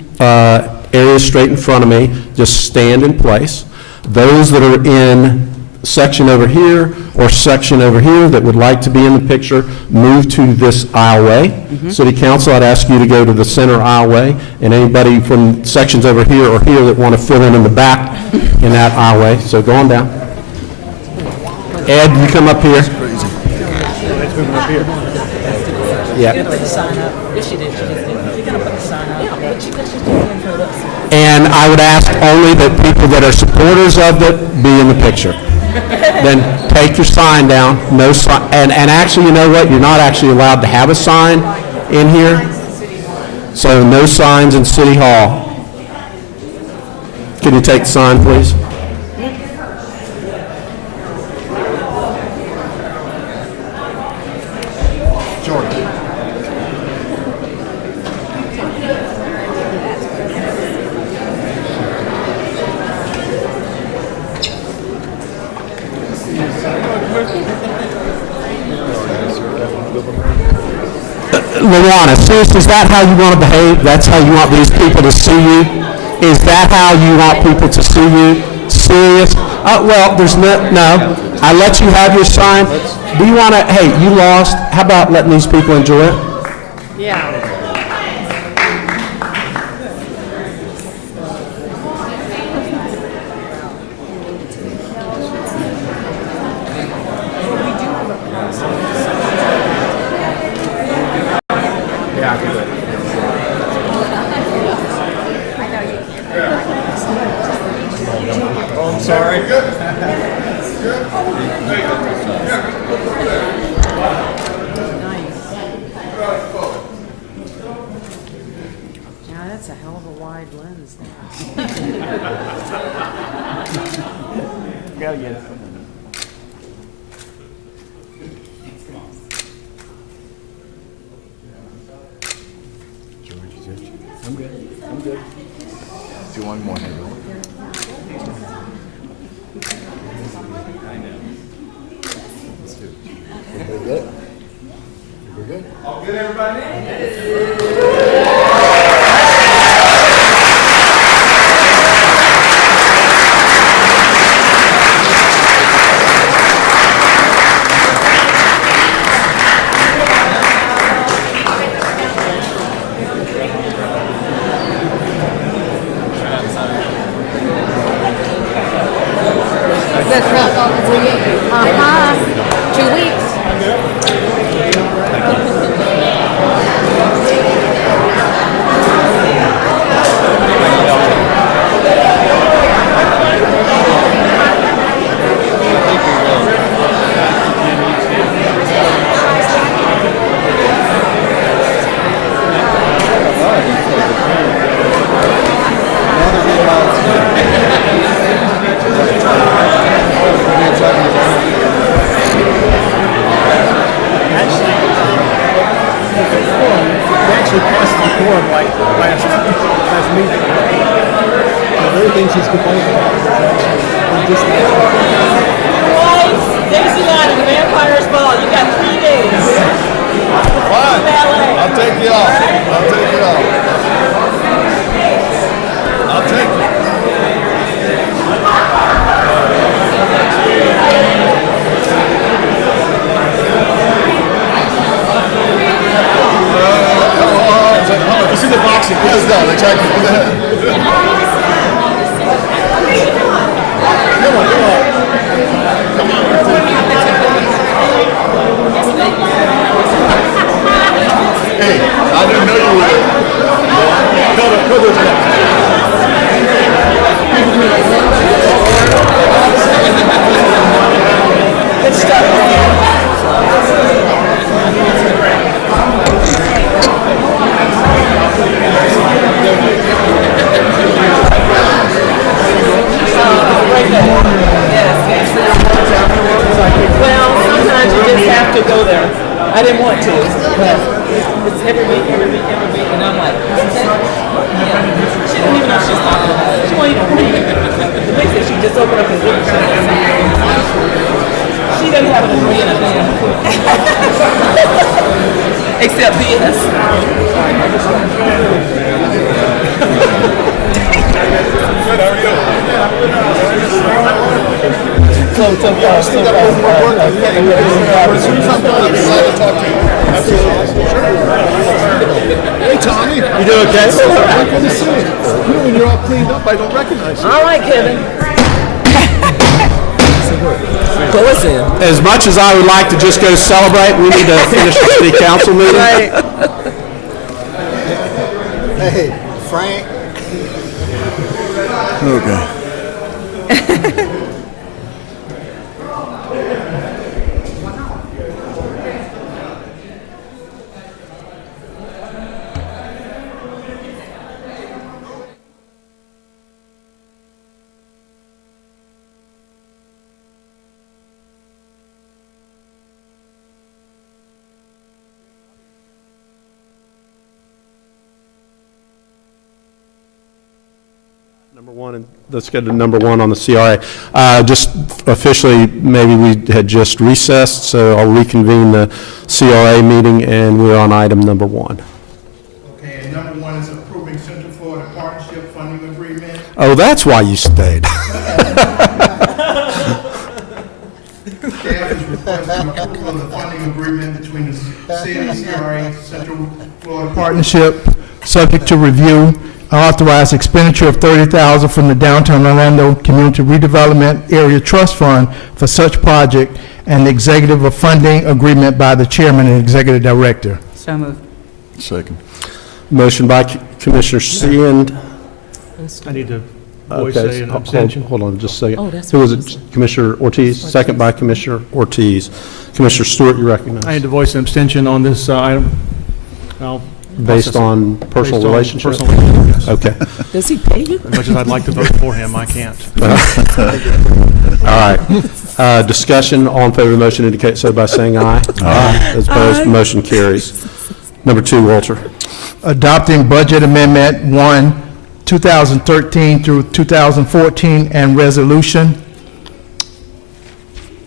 areas straight in front of me, just stand in place. Those that are in section over here or section over here that would like to be in the picture, move to this aisleway. City Council, I'd ask you to go to the center aisleway, and anybody from sections over here or here that want to fill in the back in that aisleway. So go on down. Ed, you come up here. Yeah. And I would ask only that people that are supporters of it be in the picture. Then take your sign down, no sign, and actually, you know what, you're not actually allowed to have a sign in here, so no signs in City Hall. Can you take the sign, please? Luana, seriously, is that how you want to behave? That's how you want these people to see you? Is that how you want people to see you? Serious? Well, there's no, I let you have your sign. Do you want to, hey, you lost, how about letting these people enjoy it? Yeah. Now, that's a hell of a wide lens there. Gotta get it. I'm good. I'm good. Do you want more handle? Let's do it. Everybody good? We're good? All good, everybody? quorum like last meeting. The very thing she's complaining about is actually Boys, Dixieland and the Vampire's Ball, you got 3 days. Fine. I'll take you off. I'll take you off. I'll take you. This is the boxing. Yes, no, exactly. Go ahead. Come on, come on. Hey, I didn't know you were there. Go those guys. Good stuff, man. Well, sometimes you just have to go there. I didn't want to, but it's every week, and I'm like, yeah. She don't even know what she's talking about. She won't even read it. The next thing she just opened up and read it. She doesn't have a degree in a damn book. Except BS. Hey, Tommy. You doing okay? Good to see you. When you're all cleaned up, I don't recognize you. All right, Kevin. Pull us in. As much as I would like to just go celebrate, we need to finish the city council meeting. Right. Hey, Frank. Okay. Number one, and let's get to number one on the CRA. Just officially, maybe we had just recessed, so I'll reconvene the CRA meeting, and we're on item number one. Okay, and number one is approving Central Florida Partnership Funding Agreement. Oh, that's why you stayed. Staff is requesting approval of the funding agreement between the city, CRA, Central Florida Partnership, subject to review. Authorize expenditure of $30,000 from the Downtown Orlando Community Redevelopment Area Trust Fund for such project, and the executive of funding agreement by the chairman and executive director. So moved. Second. Motion by Commissioner Sheehan. I need to voice Okay, an abstention. hold on just a second. Oh, that's Who was right. it? Commissioner Ortiz, second by Commissioner Ortiz. Commissioner Stewart, you recognize. I need to voice an abstention on this item. I'll Based process it. on personal Based on relationship? personal relationship, yes. Okay. Does he pay you? As much as I'd like to vote for him, I can't. All right. Discussion, all in favor of the motion indicate so by saying aye. Aye. As opposed, motion carries. Number two, Walter. Adopting Budget Amendment 1, 2013 through 2014, and resolution.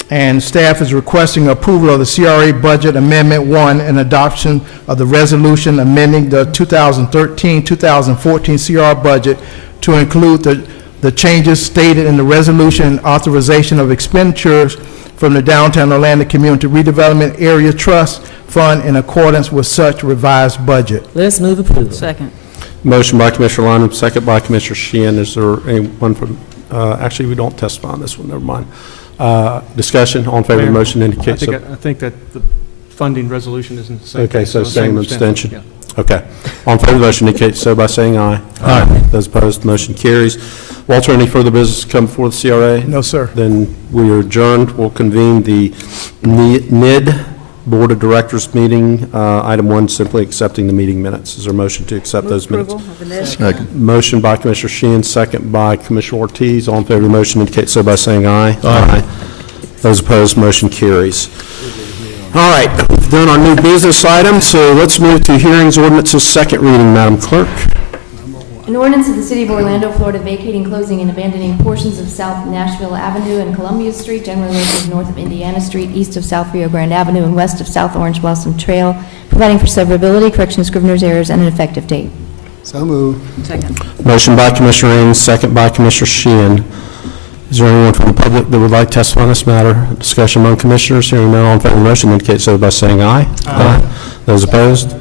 And staff is requesting approval of the CRA Budget Amendment 1 and adoption of the resolution amending the 2013-2014 CR budget to include the changes stated in the resolution and authorization of expenditures from the Downtown Orlando Community Redevelopment Area Trust Fund in accordance with such revised budget. Let's move approval. Second. Motion by Commissioner Lineham, second by Commissioner Sheehan. Is there anyone from, actually, we don't testify on this one, never mind. Discussion, all in favor of the motion indicate so. I think that the funding resolution is in the same. Okay, place, so same abstention. Yeah. Okay. All in favor of the motion indicate so by saying aye. Aye. Those opposed, motion carries. Walter, any further business to come before the CRA? No, sir. Then we are adjourned. We'll convene the NID Board of Directors meeting. Item one, simply accepting the meeting minutes. Is there a motion to accept those minutes? Second. Motion by Commissioner Sheehan, second by Commissioner Ortiz. All in favor of the motion indicate so by saying aye. Aye. Those opposed, motion carries. All right, we've done our new business items, so let's move to hearings, ordinances, second reading, Madam Clerk. An ordinance of the City of Orlando, Florida, vacating, closing, and abandoning portions of South Nashville Avenue and Columbia Street, generally located north of Indiana Street, east of South Rio Grande Avenue, and west of South Orange Blossom Trail, providing for severability, correction of scrivener's errors, and an effective date. So moved. Second. Motion by Commissioner Ings, second by Commissioner Sheehan. Is there anyone from the public that would like to testify on this matter? Discussion among commissioners, hearing none, all in favor of the motion indicate so by saying aye. Aye. Those opposed,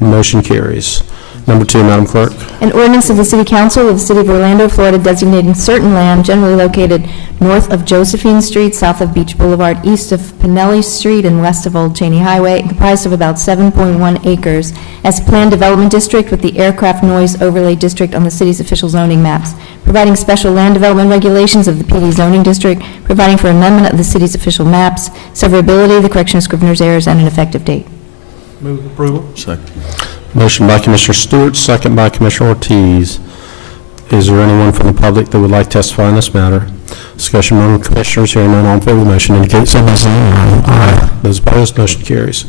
motion carries. Number 2, Madam Clerk. An ordinance of the City Council of the City of Orlando, Florida, designating certain land generally located north of Josephine Street, south of Beach Boulevard, east of Pinelli Street, and west of Old Cheney Highway, and comprised of about 7.1 acres, as a planned development district with the aircraft noise overlay district on the city's official zoning maps, providing special land development regulations of the PD zoning district, providing for amendment of the city's official maps, severability, the correction of scrivener's errors, and an effective date. Move approval. Second. Motion by Commissioner Stewart, second by Commissioner Ortiz. Is there anyone from the public that would like to testify on this matter? Discussion among commissioners, hearing none, all in favor of the motion indicate so by saying aye. Aye. Those opposed, motion carries.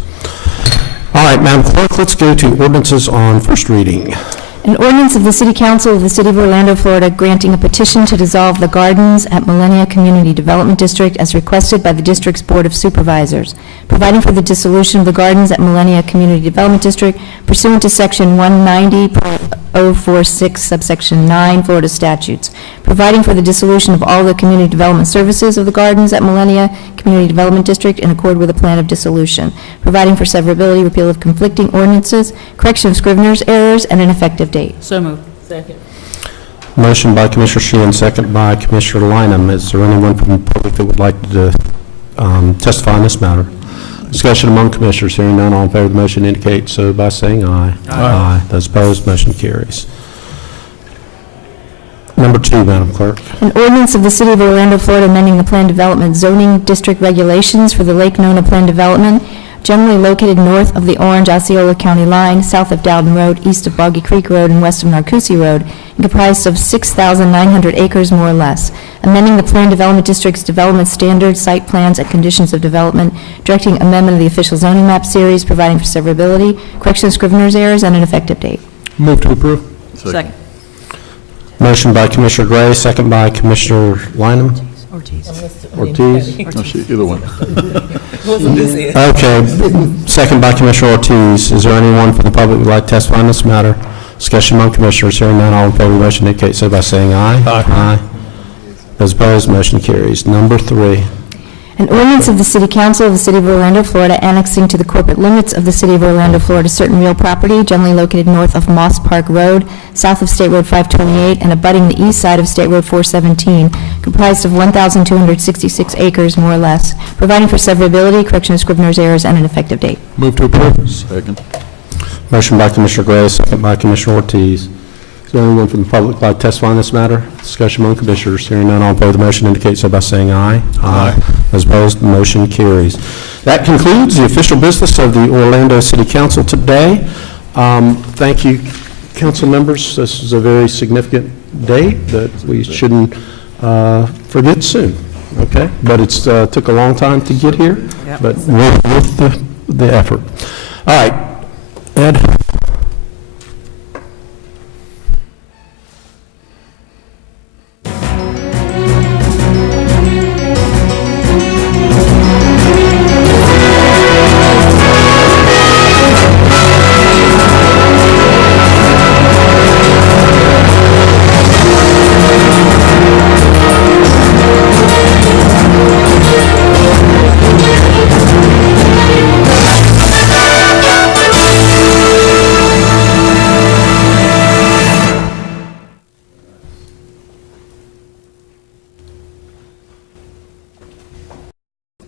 All right, Madam Clerk, let's go to ordinances on first reading. An ordinance of the City Council of the City of Orlando, Florida, granting a petition to dissolve the gardens at Millennia Community Development District as requested by the district's Board of Supervisors, providing for the dissolution of the gardens at Millennia Community Development District pursuant to Section 190.046, subsection 9, Florida statutes, providing for the dissolution of all the community development services of the gardens at Millennia Community Development District in accord with a plan of dissolution, providing for severability, repeal of conflicting ordinances, correction of scrivener's errors, and an effective date. So moved. Second. Motion by Commissioner Sheehan, second by Commissioner Lineham. Is there anyone from the public that would like to testify on this matter? Discussion among commissioners, hearing none, all in favor of the motion indicate so by saying aye. Aye. Those opposed, motion carries. Number 2, Madam Clerk. An ordinance of the City of Orlando, Florida, amending the Plan Development Zoning District regulations for the Lake Nona Plan Development, generally located north of the Orange-Osceola County line, south of Dowden Road, east of Boggy Creek Road, and west of Narcousie Road, and comprised of 6,900 acres more or less, amending the Plan Development District's development standards, site plans, and conditions of development, directing amendment of the official zoning map series, providing for severability, correction of scrivener's errors, and an effective date. Move to approve. Second. Motion by Commissioner Gray, second by Commissioner Lineham. Ortiz. Ortiz? No, either one. Okay, second by Commissioner Ortiz. Is there anyone from the public who would like to testify on this matter? Discussion among commissioners, hearing none, all in favor of the motion indicate so by saying aye. Aye. Those opposed, motion carries. Number 3. An ordinance of the City Council of the City of Orlando, Florida, annexing to the corporate limits of the City of Orlando, Florida, certain real property generally located north of Moss Park Road, south of State Road 528, and abutting the east side of State Road 417, comprised of 1,266 acres, more or less, providing for severability, correction of scrivener's errors, and an effective date. Move to approve. Second. Motion by Commissioner Gray, second by Commissioner Ortiz. Is there anyone from the public who would like to testify on this matter? Discussion among commissioners, hearing none, all in favor of the motion indicate so by saying aye. Aye. Those opposed, the motion carries. That concludes the official business of the Orlando City Council today. Thank you, council members. This is a very significant day that we shouldn't forget soon, okay? But it's took a long time to get here, but worth the effort. All right, Ed?